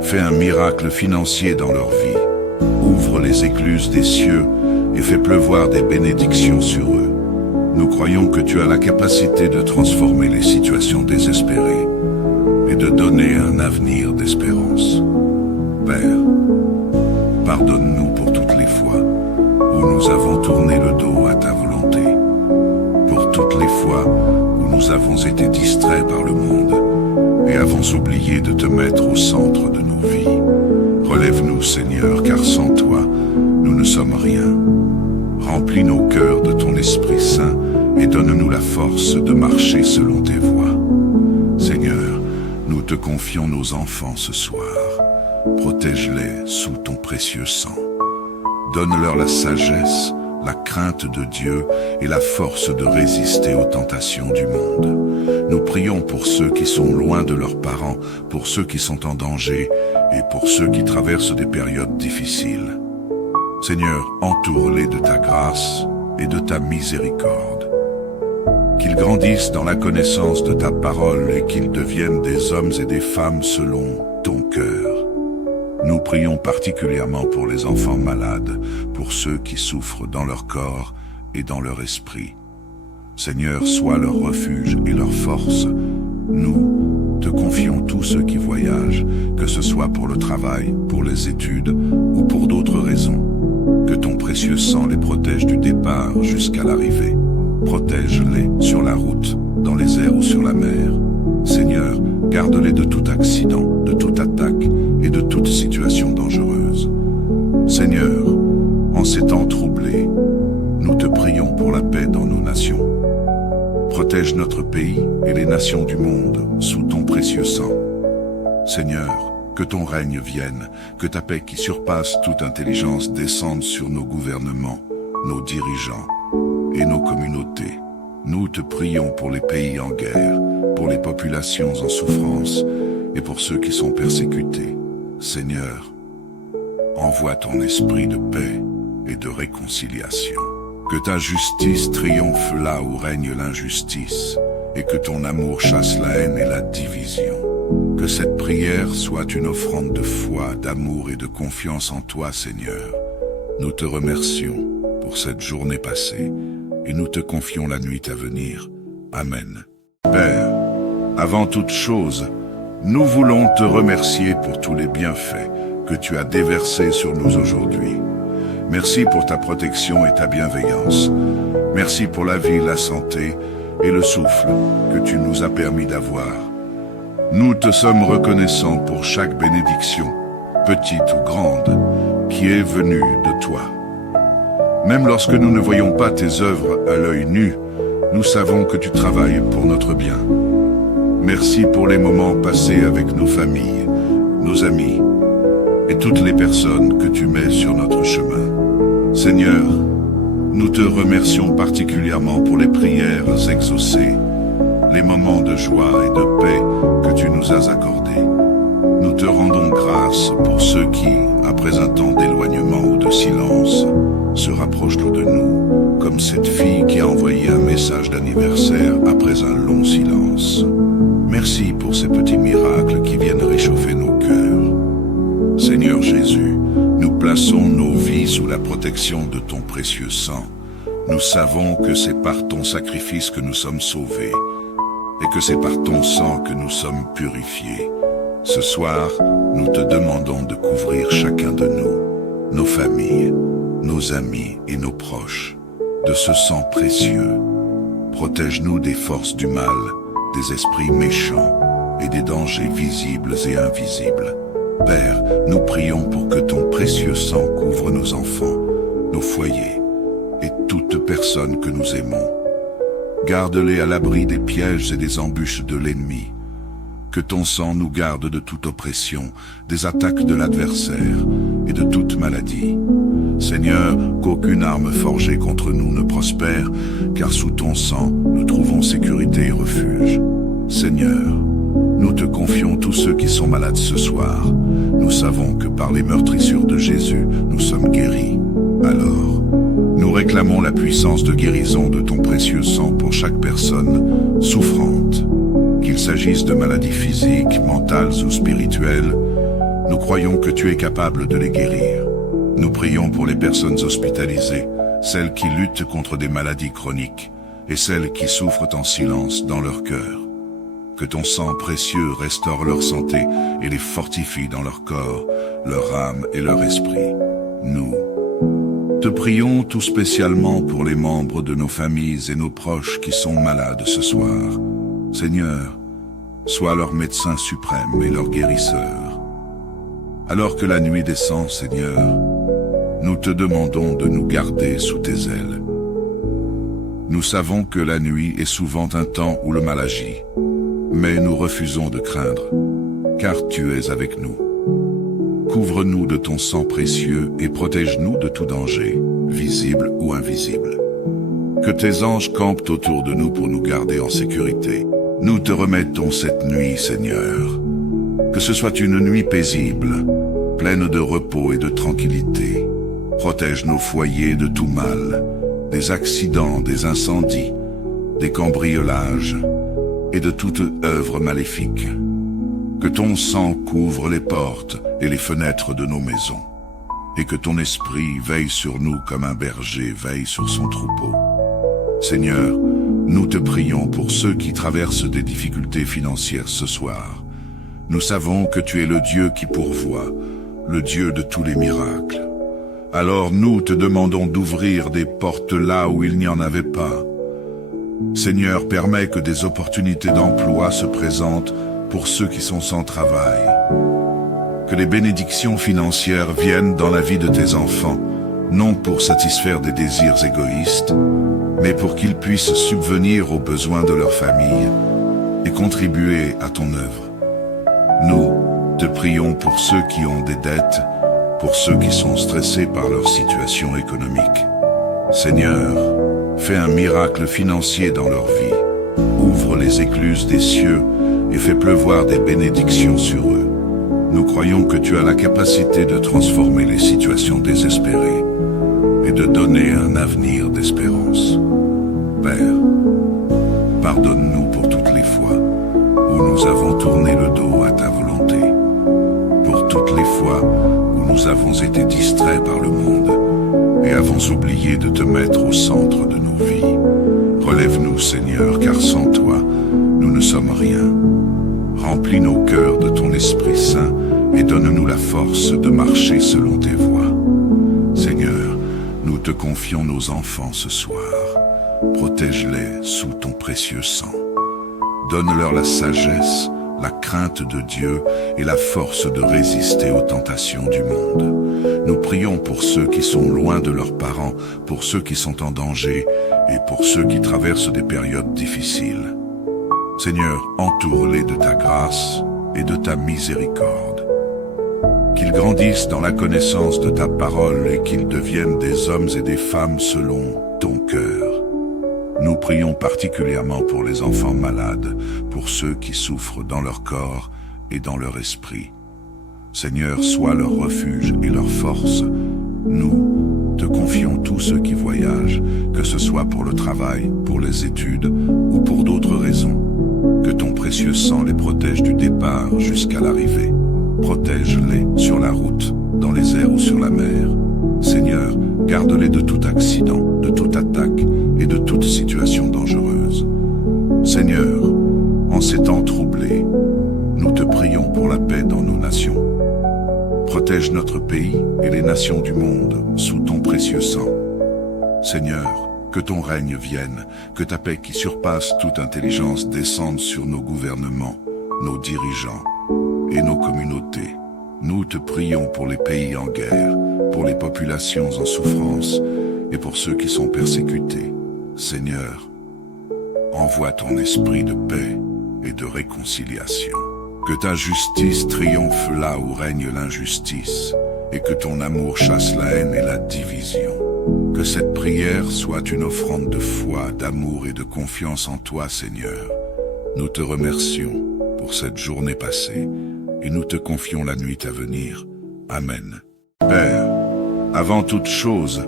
fais un miracle financier dans leur vie. Ouvre les écluses des cieux et fais pleuvoir des bénédictions sur eux. Nous croyons que tu as la capacité de transformer les situations désespérées et de donner un avenir d'espérance. Père, pardonne-nous pour toutes les fois où nous avons tourné le dos à ta volonté, pour toutes les fois où nous avons été distraits par le monde et avons oublié de te mettre au centre de nos vies. Relève-nous, Seigneur, car sans toi, nous ne sommes rien. Remplis nos cœurs de ton Esprit Saint et donne-nous la force de marcher selon tes voies. Seigneur, nous te confions nos enfants ce soir. Protège-les sous ton précieux sang. Donne-leur la sagesse, la crainte de Dieu et la force de résister aux tentations du monde. Nous prions pour ceux qui sont loin de leurs parents, pour ceux qui sont en danger et pour ceux qui traversent des périodes difficiles. Seigneur, entoure-les de ta grâce et de ta miséricorde. Qu'ils grandissent dans la connaissance de ta parole et qu'ils deviennent des hommes et des femmes selon ton cœur. Nous prions particulièrement pour les enfants malades, pour ceux qui souffrent dans leur corps et dans leur esprit. Seigneur, sois leur refuge et leur force. Nous te confions tous ceux qui voyagent, que ce soit pour le travail, pour les études ou pour d'autres raisons. Que ton précieux sang les protège du départ jusqu'à l'arrivée. Protège-les sur la route, dans les airs ou sur la mer. Seigneur, garde-les de tout accident, de toute attaque et de toute situation dangereuse. Seigneur, en ces temps troublés, nous te prions pour la paix dans nos nations. Protège notre pays et les nations du monde sous ton précieux sang. Seigneur, que ton règne vienne, que ta paix qui surpasse toute intelligence descende sur nos gouvernements, nos dirigeants et nos communautés. Nous te prions pour les pays en guerre, pour les populations en souffrance et pour ceux qui sont persécutés. Seigneur, envoie ton esprit de paix et de réconciliation. Que ta justice triomphe là où règne l'injustice et que ton amour chasse la haine et la division. Que cette prière soit une offrande de foi, d'amour et de confiance en toi, Seigneur. Nous te remercions pour cette journée passée et nous te confions la nuit à venir. Amen. Père, avant toute chose, nous voulons te remercier pour tous les bienfaits que tu as déversés sur nous aujourd'hui. Merci pour ta protection et ta bienveillance. Merci pour la vie, la santé et le souffle que tu nous as permis d'avoir. Nous te sommes reconnaissants pour chaque bénédiction, petite ou grande, qui est venue de toi. Même lorsque nous ne voyons pas tes œuvres à l'œil nu, nous savons que tu travailles pour notre bien. Merci pour les moments passés avec nos familles, nos amis et toutes les personnes que tu mets sur notre chemin. Seigneur, nous te remercions particulièrement pour les prières exaucées, les moments de joie et de paix que tu nous as accordés. Nous te rendons grâce pour ceux qui, après un temps d'éloignement ou de silence, se rapprochent de nous, comme cette fille qui a envoyé un message d'anniversaire après un long silence. Merci pour ces petits miracles qui viennent réchauffer nos cœurs. Seigneur Jésus, nous plaçons nos vies sous la protection de ton précieux sang. Nous savons que c'est par ton sacrifice que nous sommes sauvés et que c'est par ton sang que nous sommes purifiés. Ce soir, nous te demandons de couvrir chacun de nous, nos familles, nos amis et nos proches, de ce sang précieux. Protège-nous des forces du mal, des esprits méchants et des dangers visibles et invisibles. Père, nous prions pour que ton précieux sang couvre nos enfants, nos foyers et toute personne que nous aimons. Garde-les à l'abri des pièges et des embûches de l'ennemi. Que ton sang nous garde de toute oppression, des attaques de l'adversaire et de toute maladie. Seigneur, qu'aucune arme forgée contre nous ne prospère, car sous ton sang, nous trouvons sécurité et refuge. Seigneur, nous te confions tous ceux qui sont malades ce soir. Nous savons que par les meurtrissures de Jésus, nous sommes guéris. Alors, nous réclamons la puissance de guérison de ton précieux sang pour chaque personne souffrante. Qu'il s'agisse de maladies physiques, mentales ou spirituelles, nous croyons que tu es capable de les guérir. Nous prions pour les personnes hospitalisées, celles qui luttent contre des maladies chroniques et celles qui souffrent en silence dans leur cœur. Que ton sang précieux restaure leur santé et les fortifie dans leur corps, leur âme et leur esprit. Nous te prions tout spécialement pour les membres de nos familles et nos proches qui sont malades ce soir. Seigneur, sois leur médecin suprême et leur guérisseur. Alors que la nuit descend, Seigneur, nous te demandons de nous garder sous tes ailes. Nous savons que la nuit est souvent un temps où le mal agit, mais nous refusons de craindre, car tu es avec nous. Couvre-nous de ton sang précieux et protège-nous de tout danger, visible ou invisible. Que tes anges campent autour de nous pour nous garder en sécurité. Nous te remettons cette nuit, Seigneur. Que ce soit une nuit paisible, pleine de repos et de tranquillité. Protège nos foyers de tout mal, des accidents, des incendies, des cambriolages et de toute œuvre maléfique. Que ton sang couvre les portes et les fenêtres de nos maisons, et que ton esprit veille sur nous comme un berger veille sur son troupeau. Seigneur, nous te prions pour ceux qui traversent des difficultés financières ce soir. Nous savons que tu es le Dieu qui pourvoit, le Dieu de tous les miracles. Alors nous te demandons d'ouvrir des portes là où il n'y en avait pas. Seigneur, permets que des opportunités d'emploi se présentent pour ceux qui sont sans travail. Que les bénédictions financières viennent dans la vie de tes enfants, non pour satisfaire des désirs égoïstes, mais pour qu'ils puissent subvenir aux besoins de leur famille et contribuer à ton œuvre. Nous te prions pour ceux qui ont des dettes, pour ceux qui sont stressés par leur situation économique. Seigneur, fais un miracle financier dans leur vie. Ouvre les écluses des cieux et fais pleuvoir des bénédictions sur eux. Nous croyons que tu as la capacité de transformer les situations désespérées et de donner un avenir d'espérance. Père, pardonne-nous pour toutes les fois où nous avons tourné le dos à ta volonté, pour toutes les fois où nous avons été distraits par le monde et avons oublié de te mettre au centre de nos vies. Relève-nous, Seigneur, car sans toi, nous ne sommes rien. Remplis nos cœurs de ton Esprit Saint et donne-nous la force de marcher selon tes voies. Seigneur, nous te confions nos enfants ce soir. Protège-les sous ton précieux sang. Donne-leur la sagesse, la crainte de Dieu et la force de résister aux tentations du monde. Nous prions pour ceux qui sont loin de leurs parents, pour ceux qui sont en danger et pour ceux qui traversent des périodes difficiles. Seigneur, entoure-les de ta grâce et de ta miséricorde. Qu'ils grandissent dans la connaissance de ta parole et qu'ils deviennent des hommes et des femmes selon ton cœur. Nous prions particulièrement pour les enfants malades, pour ceux qui souffrent dans leur corps et dans leur esprit. Seigneur, sois leur refuge et leur force. Nous te confions tous ceux qui voyagent, que ce soit pour le travail, pour les études ou pour d'autres raisons. Que ton précieux sang les protège du départ jusqu'à l'arrivée. Protège-les sur la route, dans les airs ou sur la mer. Seigneur, garde-les de tout accident, de toute attaque et de toute situation dangereuse. Seigneur, en ces temps troublés, nous te prions pour la paix dans nos nations. Protège notre pays et les nations du monde sous ton précieux sang. Seigneur, que ton règne vienne, que ta paix qui surpasse toute intelligence descende sur nos gouvernements, nos dirigeants et nos communautés. Nous te prions pour les pays en guerre, pour les populations en souffrance et pour ceux qui sont persécutés. Seigneur, envoie ton esprit de paix et de réconciliation. Que ta justice triomphe là où règne l'injustice et que ton amour chasse la haine et la division. Que cette prière soit une offrande de foi, d'amour et de confiance en toi, Seigneur. Nous te remercions pour cette journée passée et nous te confions la nuit à venir. Amen. Père, avant toute chose,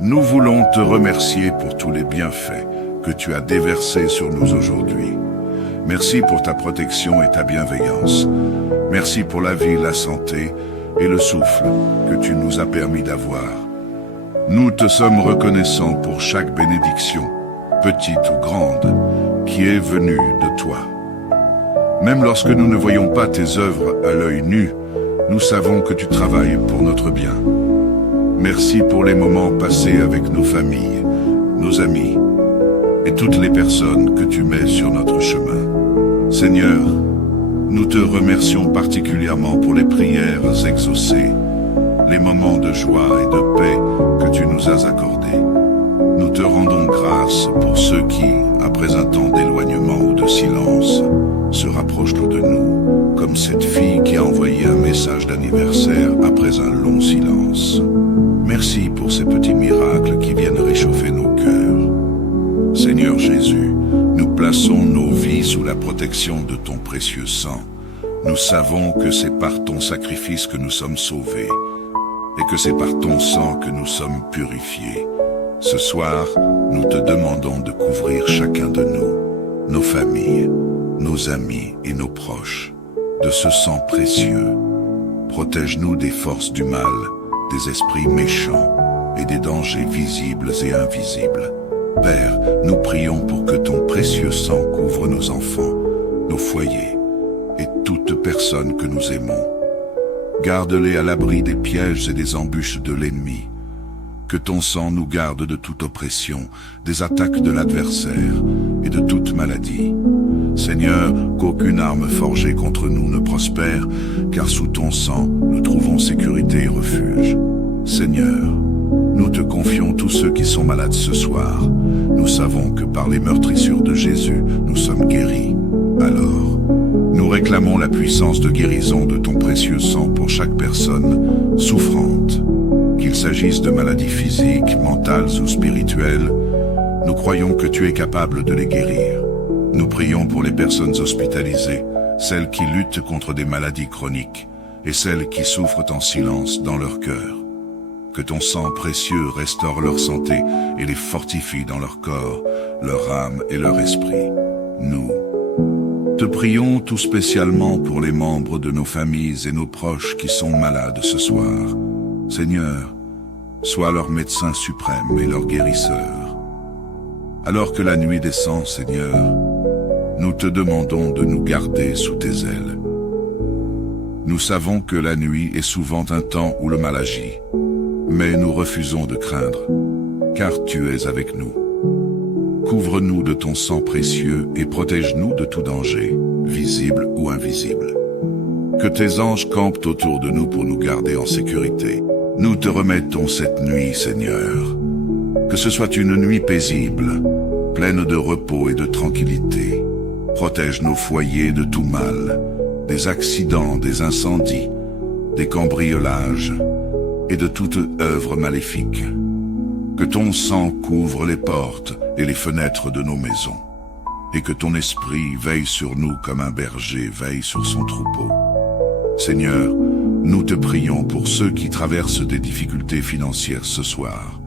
Nous voulons te remercier pour tous les bienfaits que tu as déversés sur nous aujourd'hui. Merci pour ta protection et ta bienveillance. Merci pour la vie, la santé et le souffle que tu nous as permis d'avoir. Nous te sommes reconnaissants pour chaque bénédiction, petite ou grande, qui est venue de toi. Même lorsque nous ne voyons pas tes œuvres à l'œil nu, nous savons que tu travailles pour notre bien. Merci pour les moments passés avec nos familles, nos amis et toutes les personnes que tu mets sur notre chemin. Seigneur, nous te remercions particulièrement pour les prières exaucées, les moments de joie et de paix que tu nous as accordés. Nous te rendons grâce pour ceux qui, après un temps d'éloignement ou de silence, se rapprochent de nous, comme cette fille qui a envoyé un message d'anniversaire après un long silence. Merci pour ces petits miracles qui viennent réchauffer nos cœurs. Seigneur Jésus, nous plaçons nos vies sous la protection de ton précieux sang. Nous savons que c'est par ton sacrifice que nous sommes sauvés et que c'est par ton sang que nous sommes purifiés. Ce soir, nous te demandons de couvrir chacun de nous, nos familles, nos amis et nos proches, de ce sang précieux. Protège-nous des forces du mal, des esprits méchants et des dangers visibles et invisibles. Père, nous prions pour que ton précieux sang couvre nos enfants, nos foyers et toute personne que nous aimons. Garde-les à l'abri des pièges et des embûches de l'ennemi. Que ton sang nous garde de toute oppression, des attaques de l'adversaire et de toute maladie. Seigneur, qu'aucune arme forgée contre nous ne prospère, car sous ton sang, nous trouvons sécurité et refuge. Seigneur, nous te confions tous ceux qui sont malades ce soir. Nous savons que par les meurtrissures de Jésus, nous sommes guéris. Alors, nous réclamons la puissance de guérison de ton précieux sang pour chaque personne souffrante. Qu'il s'agisse de maladies physiques, mentales ou spirituelles, nous croyons que tu es capable de les guérir. Nous prions pour les personnes hospitalisées, celles qui luttent contre des maladies chroniques et celles qui souffrent en silence dans leur cœur. Que ton sang précieux restaure leur santé et les fortifie dans leur corps, leur âme et leur esprit. Nous te prions tout spécialement pour les membres de nos familles et nos proches qui sont malades ce soir. Seigneur, sois leur médecin suprême et leur guérisseur. Alors que la nuit descend, Seigneur, nous te demandons de nous garder sous tes ailes. Nous savons que la nuit est souvent un temps où le mal agit, mais nous refusons de craindre, car tu es avec nous. Couvre-nous de ton sang précieux et protège-nous de tout danger, visible ou invisible. Que tes anges campent autour de nous pour nous garder en sécurité. Nous te remettons cette nuit, Seigneur. Que ce soit une nuit paisible, pleine de repos et de tranquillité. Protège nos foyers de tout mal, des accidents, des incendies, des cambriolages et de toute œuvre maléfique. Que ton sang couvre les portes et les fenêtres de nos maisons, et que ton esprit veille sur nous comme un berger veille sur son troupeau. Seigneur, nous te prions pour ceux qui traversent des difficultés financières ce soir.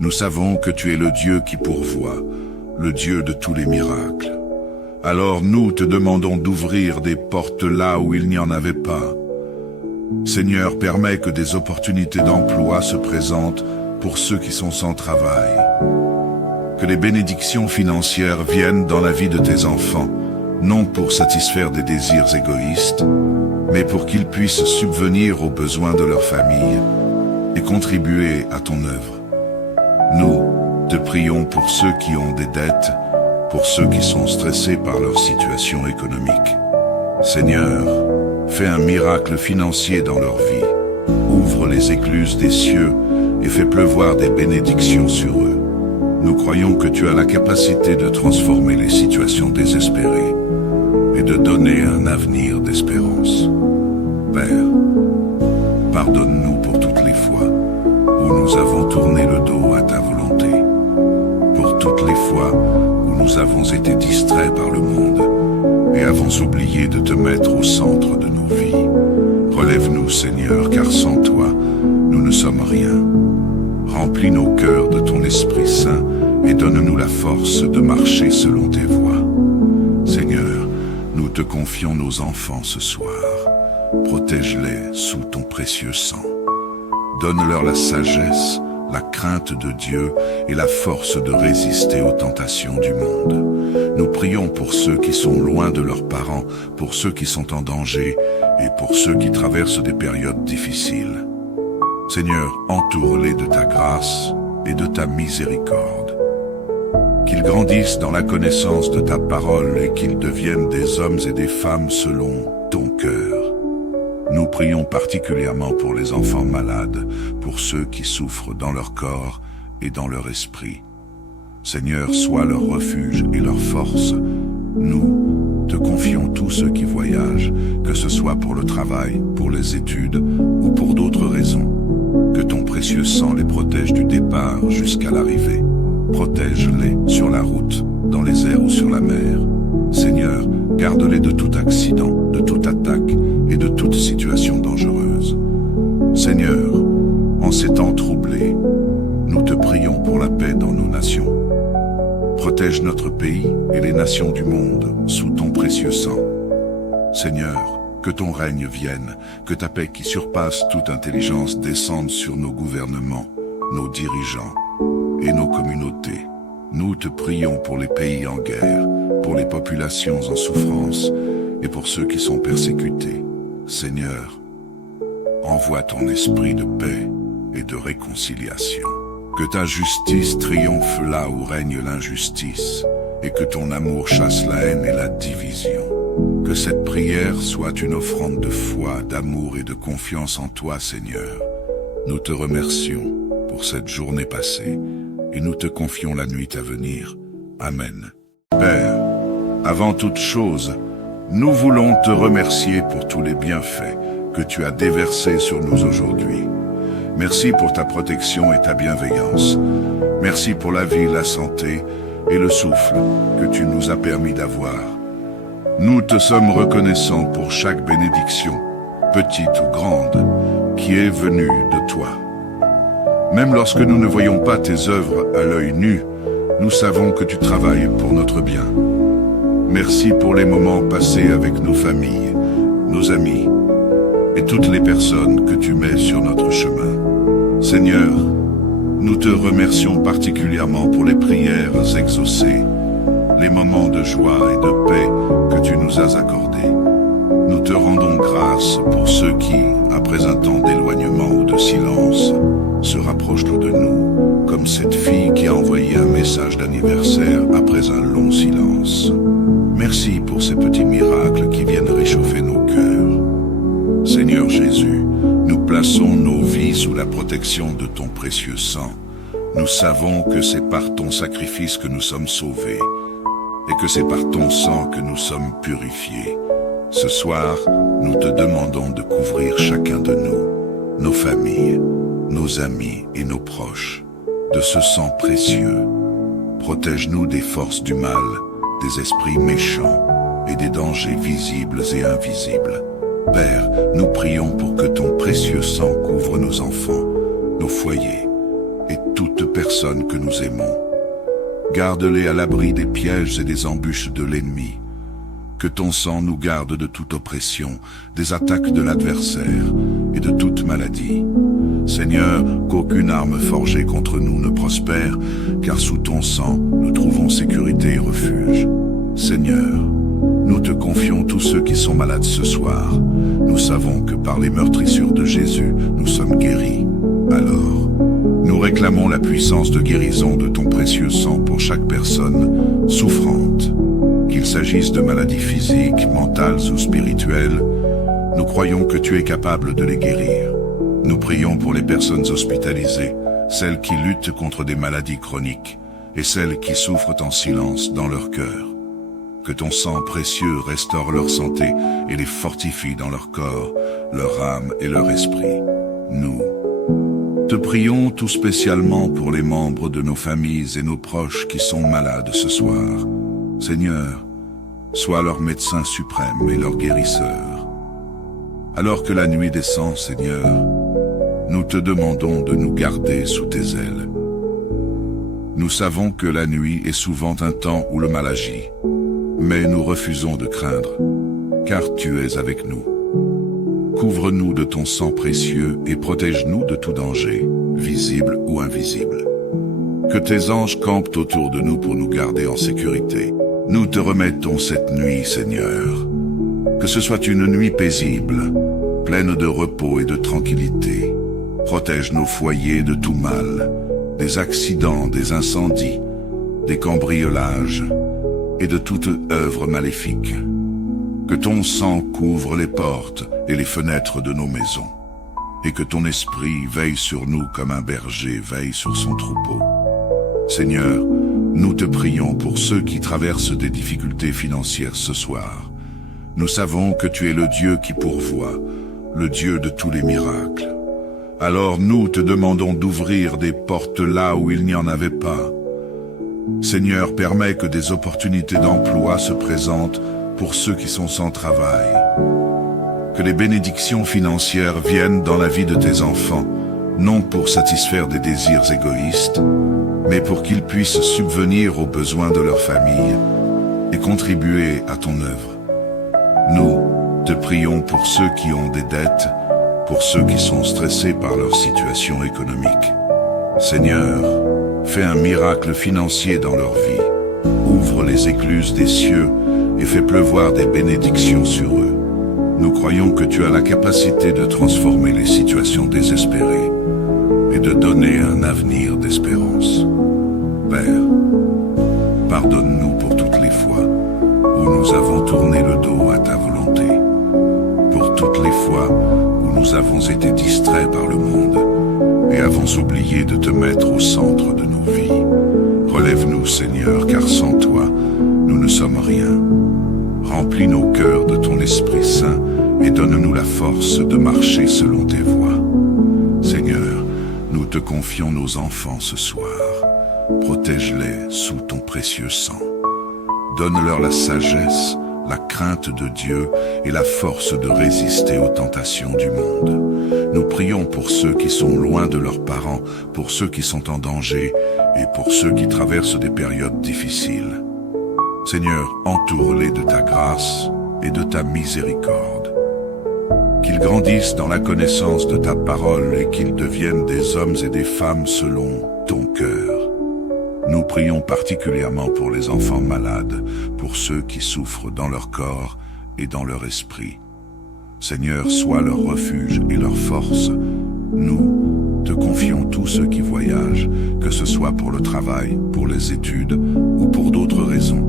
Nous savons que tu es le Dieu qui pourvoit, le Dieu de tous les miracles. Alors nous te demandons d'ouvrir des portes là où il n'y en avait pas. Seigneur, permets que des opportunités d'emploi se présentent pour ceux qui sont sans travail. Que les bénédictions financières viennent dans la vie de tes enfants, non pour satisfaire des désirs égoïstes, mais pour qu'ils puissent subvenir aux besoins de leur famille et contribuer à ton œuvre. Nous te prions pour ceux qui ont des dettes, pour ceux qui sont stressés par leur situation économique. Seigneur, fais un miracle financier dans leur vie. Ouvre les écluses des cieux et fais pleuvoir des bénédictions sur eux. Nous croyons que tu as la capacité de transformer les situations désespérées et de donner un avenir d'espérance. Père, pardonne-nous pour toutes les fois où nous avons tourné le dos à ta volonté, pour toutes les fois où nous avons été distraits par le monde et avons oublié de te mettre au centre de nos vies. Relève-nous, Seigneur, car sans toi, nous ne sommes rien. Remplis nos cœurs de ton Esprit Saint et donne-nous la force de marcher selon tes voies. Seigneur, nous te confions nos enfants ce soir. Protège-les sous ton précieux sang. Donne-leur la sagesse, la crainte de Dieu et la force de résister aux tentations du monde. Nous prions pour ceux qui sont loin de leurs parents, pour ceux qui sont en danger et pour ceux qui traversent des périodes difficiles. Seigneur, entoure-les de ta grâce et de ta miséricorde. Qu'ils grandissent dans la connaissance de ta parole et qu'ils deviennent des hommes et des femmes selon ton cœur. Nous prions particulièrement pour les enfants malades, pour ceux qui souffrent dans leur corps et dans leur esprit. Seigneur, sois leur refuge et leur force. Nous te confions tous ceux qui voyagent, que ce soit pour le travail, pour les études ou pour d'autres raisons. Que ton précieux sang les protège du départ jusqu'à l'arrivée. Protège-les sur la route, dans les airs ou sur la mer. Seigneur, garde-les de tout accident, de toute attaque et de toute situation dangereuse. Seigneur, en ces temps troublés, nous te prions pour la paix dans nos nations. Protège notre pays et les nations du monde sous ton précieux sang. Seigneur, que ton règne vienne, que ta paix qui surpasse toute intelligence descende sur nos gouvernements, nos dirigeants et nos communautés. Nous te prions pour les pays en guerre, pour les populations en souffrance et pour ceux qui sont persécutés. Seigneur, envoie ton esprit de paix et de réconciliation. Que ta justice triomphe là où règne l'injustice et que ton amour chasse la haine et la division. Que cette prière soit une offrande de foi, d'amour et de confiance en toi, Seigneur. Nous te remercions pour cette journée passée et nous te confions la nuit à venir. Amen. Père, avant toute chose, nous voulons te remercier pour tous les bienfaits que tu as déversés sur nous aujourd'hui. Merci pour ta protection et ta bienveillance. Merci pour la vie, la santé et le souffle que tu nous as permis d'avoir. Nous te sommes reconnaissants pour chaque bénédiction, petite ou grande, qui est venue de toi. Même lorsque nous ne voyons pas tes œuvres à l'œil nu, nous savons que tu travailles pour notre bien. Merci pour les moments passés avec nos familles, nos amis et toutes les personnes que tu mets sur notre chemin. Seigneur, nous te remercions particulièrement pour les prières exaucées, les moments de joie et de paix que tu nous as accordés. Nous te rendons grâce pour ceux qui, après un temps d'éloignement ou de silence, se rapprochent de nous, comme cette fille qui a envoyé un message d'anniversaire après un long silence. Merci pour ces petits miracles qui viennent réchauffer nos cœurs. Seigneur Jésus, nous plaçons nos vies sous la protection de ton précieux sang. Nous savons que c'est par ton sacrifice que nous sommes sauvés et que c'est par ton sang que nous sommes purifiés. Ce soir, nous te demandons de couvrir chacun de nous, nos familles, nos amis et nos proches, de ce sang précieux. Protège-nous des forces du mal, des esprits méchants et des dangers visibles et invisibles. Père, nous prions pour que ton précieux sang couvre nos enfants, nos foyers et toute personne que nous aimons. Garde-les à l'abri des pièges et des embûches de l'ennemi. Que ton sang nous garde de toute oppression, des attaques de l'adversaire et de toute maladie. Seigneur, qu'aucune arme forgée contre nous ne prospère, car sous ton sang, nous trouvons sécurité et refuge. Seigneur, nous te confions tous ceux qui sont malades ce soir. Nous savons que par les meurtrissures de Jésus, nous sommes guéris. Alors, nous réclamons la puissance de guérison de ton précieux sang pour chaque personne souffrante. Qu'il s'agisse de maladies physiques, mentales ou spirituelles, nous croyons que tu es capable de les guérir. Nous prions pour les personnes hospitalisées, celles qui luttent contre des maladies chroniques et celles qui souffrent en silence dans leur cœur. Que ton sang précieux restaure leur santé et les fortifie dans leur corps, leur âme et leur esprit. Nous te prions tout spécialement pour les membres de nos familles et nos proches qui sont malades ce soir. Seigneur, sois leur médecin suprême et leur guérisseur. Alors que la nuit descend, Seigneur, nous te demandons de nous garder sous tes ailes. Nous savons que la nuit est souvent un temps où le mal agit, mais nous refusons de craindre, car tu es avec nous. Couvre-nous de ton sang précieux et protège-nous de tout danger, visible ou invisible. Que tes anges campent autour de nous pour nous garder en sécurité. Nous te remettons cette nuit, Seigneur. Que ce soit une nuit paisible, pleine de repos et de tranquillité. Protège nos foyers de tout mal, des accidents, des incendies, des cambriolages et de toute œuvre maléfique. Que ton sang couvre les portes et les fenêtres de nos maisons, et que ton esprit veille sur nous comme un berger veille sur son troupeau. Seigneur, nous te prions pour ceux qui traversent des difficultés financières ce soir. Nous savons que tu es le Dieu qui pourvoit, le Dieu de tous les miracles. Alors nous te demandons d'ouvrir des portes là où il n'y en avait pas. Seigneur, permets que des opportunités d'emploi se présentent pour ceux qui sont sans travail. Que les bénédictions financières viennent dans la vie de tes enfants, non pour satisfaire des désirs égoïstes, mais pour qu'ils puissent subvenir aux besoins de leur famille et contribuer à ton œuvre. Nous te prions pour ceux qui ont des dettes, pour ceux qui sont stressés par leur situation économique. Seigneur, fais un miracle financier dans leur vie. Ouvre les écluses des cieux et fais pleuvoir des bénédictions sur eux. Nous croyons que tu as la capacité de transformer les situations désespérées et de donner un avenir d'espérance. Père, pardonne-nous pour toutes les fois où nous avons tourné le dos à ta volonté, pour toutes les fois où nous avons été distraits par le monde et avons oublié de te mettre au centre de nos vies. Relève-nous, Seigneur, car sans toi, nous ne sommes rien. Remplis nos cœurs de ton Esprit Saint et donne-nous la force de marcher selon tes voies. Seigneur, nous te confions nos enfants ce soir. Protège-les sous ton précieux sang. Donne-leur la sagesse, la crainte de Dieu et la force de résister aux tentations du monde. Nous prions pour ceux qui sont loin de leurs parents, pour ceux qui sont en danger et pour ceux qui traversent des périodes difficiles. Seigneur, entoure-les de ta grâce et de ta miséricorde. Qu'ils grandissent dans la connaissance de ta parole et qu'ils deviennent des hommes et des femmes selon ton cœur. Nous prions particulièrement pour les enfants malades, pour ceux qui souffrent dans leur corps et dans leur esprit. Seigneur, sois leur refuge et leur force. Nous te confions tous ceux qui voyagent, que ce soit pour le travail, pour les études ou pour d'autres raisons.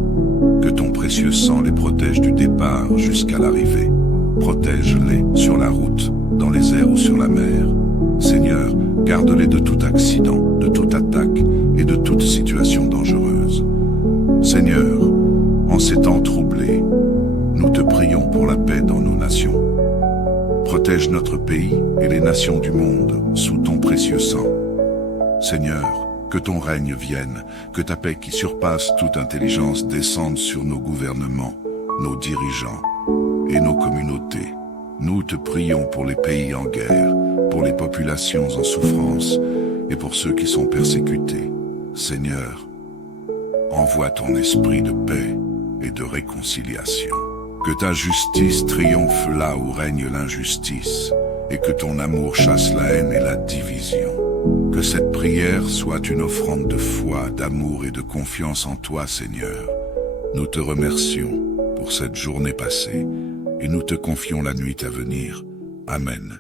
Que ton précieux sang les protège du départ jusqu'à l'arrivée. Protège-les sur la route, dans les airs ou sur la mer. Seigneur, garde-les de tout accident, de toute attaque et de toute situation dangereuse. Seigneur, en ces temps troublés, nous te prions pour la paix dans nos nations. Protège notre pays et les nations du monde sous ton précieux sang. Seigneur, que ton règne vienne, que ta paix qui surpasse toute intelligence descende sur nos gouvernements, nos dirigeants et nos communautés. Nous te prions pour les pays en guerre, pour les populations en souffrance et pour ceux qui sont persécutés. Seigneur, envoie ton esprit de paix et de réconciliation. Que ta justice triomphe là où règne l'injustice et que ton amour chasse la haine et la division. Que cette prière soit une offrande de foi, d'amour et de confiance en toi, Seigneur. Nous te remercions pour cette journée passée et nous te confions la nuit à venir. Amen.